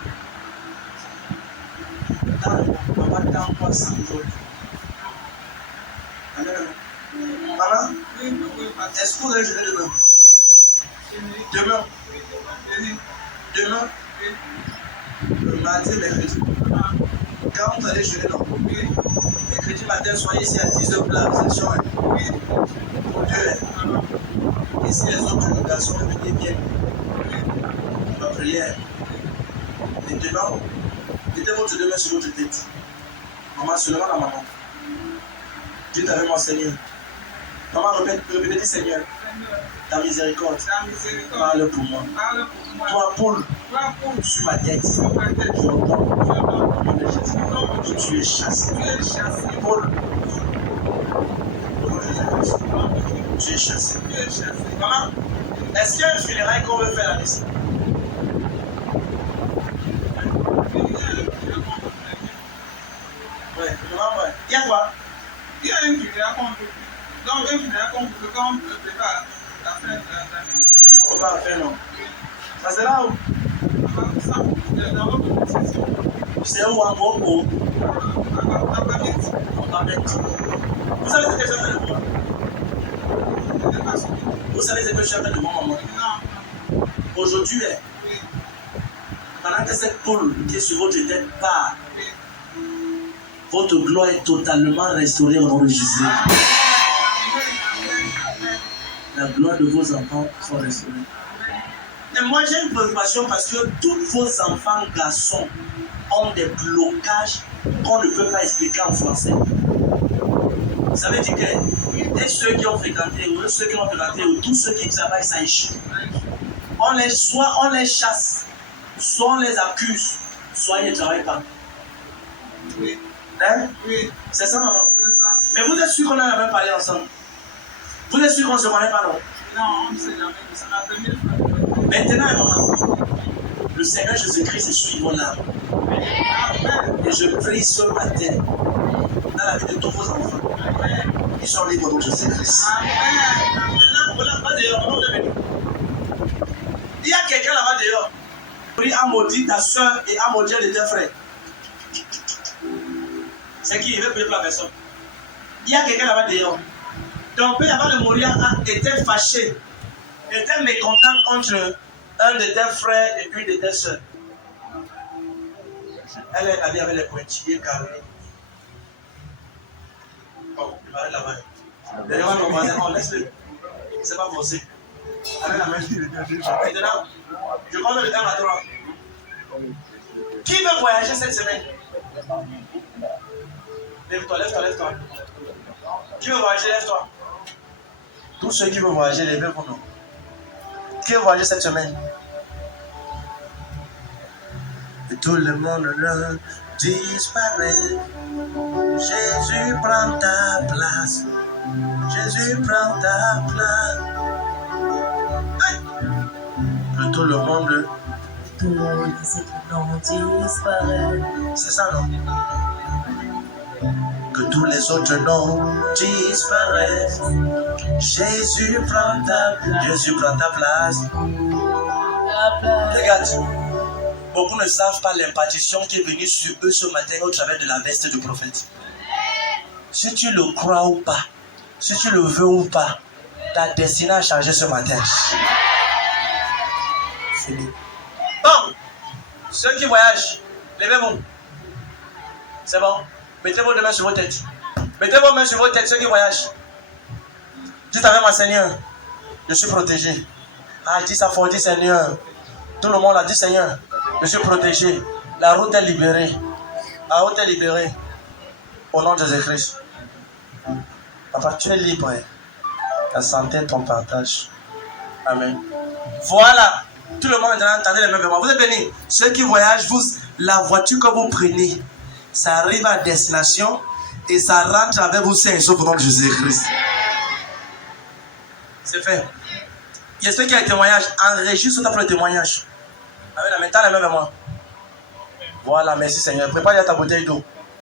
Papa dans quoi sans joie. Maman, est-ce que vous allez jeûner demain? Demain, mardi, mercredi. Quand vous allez jeûner, non? Mercredi matin, soyez ici à 10h pour la réception. Pour Dieu. Et si les autres garçons venaient bien, la prière. Maintenant, mettez votre deux mains sur votre tête. Maman, seulement la maman. Dieu t'avait m'enseigné. Maman, répétez, Seigneur, ta miséricorde, parle pour moi. Toi, Paul, sur ma tête, tu es chassé. Paul, tu es chassé. Maman, est-ce qu'il y a une funéraille qu'on veut faire là-dessus? Ouais, maman, ouais. Il y a quoi? Il y a une funéraille qu'on peut. Donc, une funéraille qu'on peut préparer la fin de l'année. On ne peut pas la faire, non. Ça c'est là où? C'est où en gros? Vous savez ce que je fais de moi? Vous savez ce que je fais de moi, maman? Non. Aujourd'hui, pendant que cette poule qui est sur votre tête part, votre gloire est totalement restaurée au nom de Jésus. La gloire de vos enfants sont restaurée. Et moi j'ai une préoccupation parce que tous vos enfants garçons ont des blocages qu'on ne peut pas expliquer en français. Ça veut dire que et ceux qui ont fréquenté, ou ceux qui ont fréquenté, ou tous ceux qui travaillent, ça échoue. Soit on les chasse, soit on les accuse, soit ils ne travaillent pas. Oui. Hein? Oui. C'est ça, maman? C'est ça. Mais vous êtes sûr qu'on a jamais parlé ensemble? Vous êtes sûr qu'on ne se connaît pas, non? Non, on ne sait jamais. C'est la première fois. Maintenant, maman, le Seigneur Jésus-Christ est sur mon âme. Et je prie ce matin dans la vie de tous vos enfants. Ils sont libres au nom de Jésus-Christ. Il y a quelqu'un là-bas dehors. Prie à maudire ta soeur et à maudire de tes frères. C'est qui? Il veut prier pour la personne. Il y a quelqu'un là-bas dehors. Ton père avant de mourir était fâché, était mécontent contre un de tes frères et une de tes soeurs. Elle est habillée avec les pointillés carrés. Bon, il va aller là-bas. D'ailleurs, on va dire, laisse-le. C'est pas forcé. Avec la main. Maintenant, je compte le temps à toi. Qui veut voyager cette semaine? Lève-toi, lève-toi, lève-toi. Qui veut voyager? Lève-toi. Tous ceux qui veulent voyager, lèvez vos noms. qui a voyagé cette semaine? Et tout le monde le disparaît. Jésus prend ta place. Jésus prend ta place. Hey! Que tout le monde. Tous les autres noms disparaissent. C'est ça, non? Que tous les autres noms disparaissent. Jésus prend ta place. Jésus prend ta place. Regarde. Beaucoup ne savent pas l'impartition qui est venue sur eux ce matin au travers de la veste du prophète. Si tu le crois ou pas, si tu le veux ou pas, ta destinée a changé ce matin. Fini. Bon, ceux qui voyagent, levez-vous. C'est bon. Mettez vos deux mains sur vos têtes. Mettez vos mains sur vos têtes, ceux qui voyagent. Dites avec moi, Seigneur, je suis protégé. Ah, dis ça fort, dis Seigneur. Tout le monde a dit, Seigneur, je suis protégé. La route est libérée. La route est libérée. Au nom de Jésus-Christ. Papa, tu es libre. Ta santé, ton partage. Amen. Voilà. Tout le monde maintenant, entendez les mêmes mots. Vous êtes bénis. Ceux qui voyagent, la voiture que vous prenez, ça arrive à destination et ça rentre avec vous sains au nom de Jésus-Christ. C'est fait. Il y a ceux qui ont un témoignage. Enregistre pour le témoignage. Avec la main, t'as la main avec moi. Voilà, merci Seigneur. Prépare ta bouteille d'eau.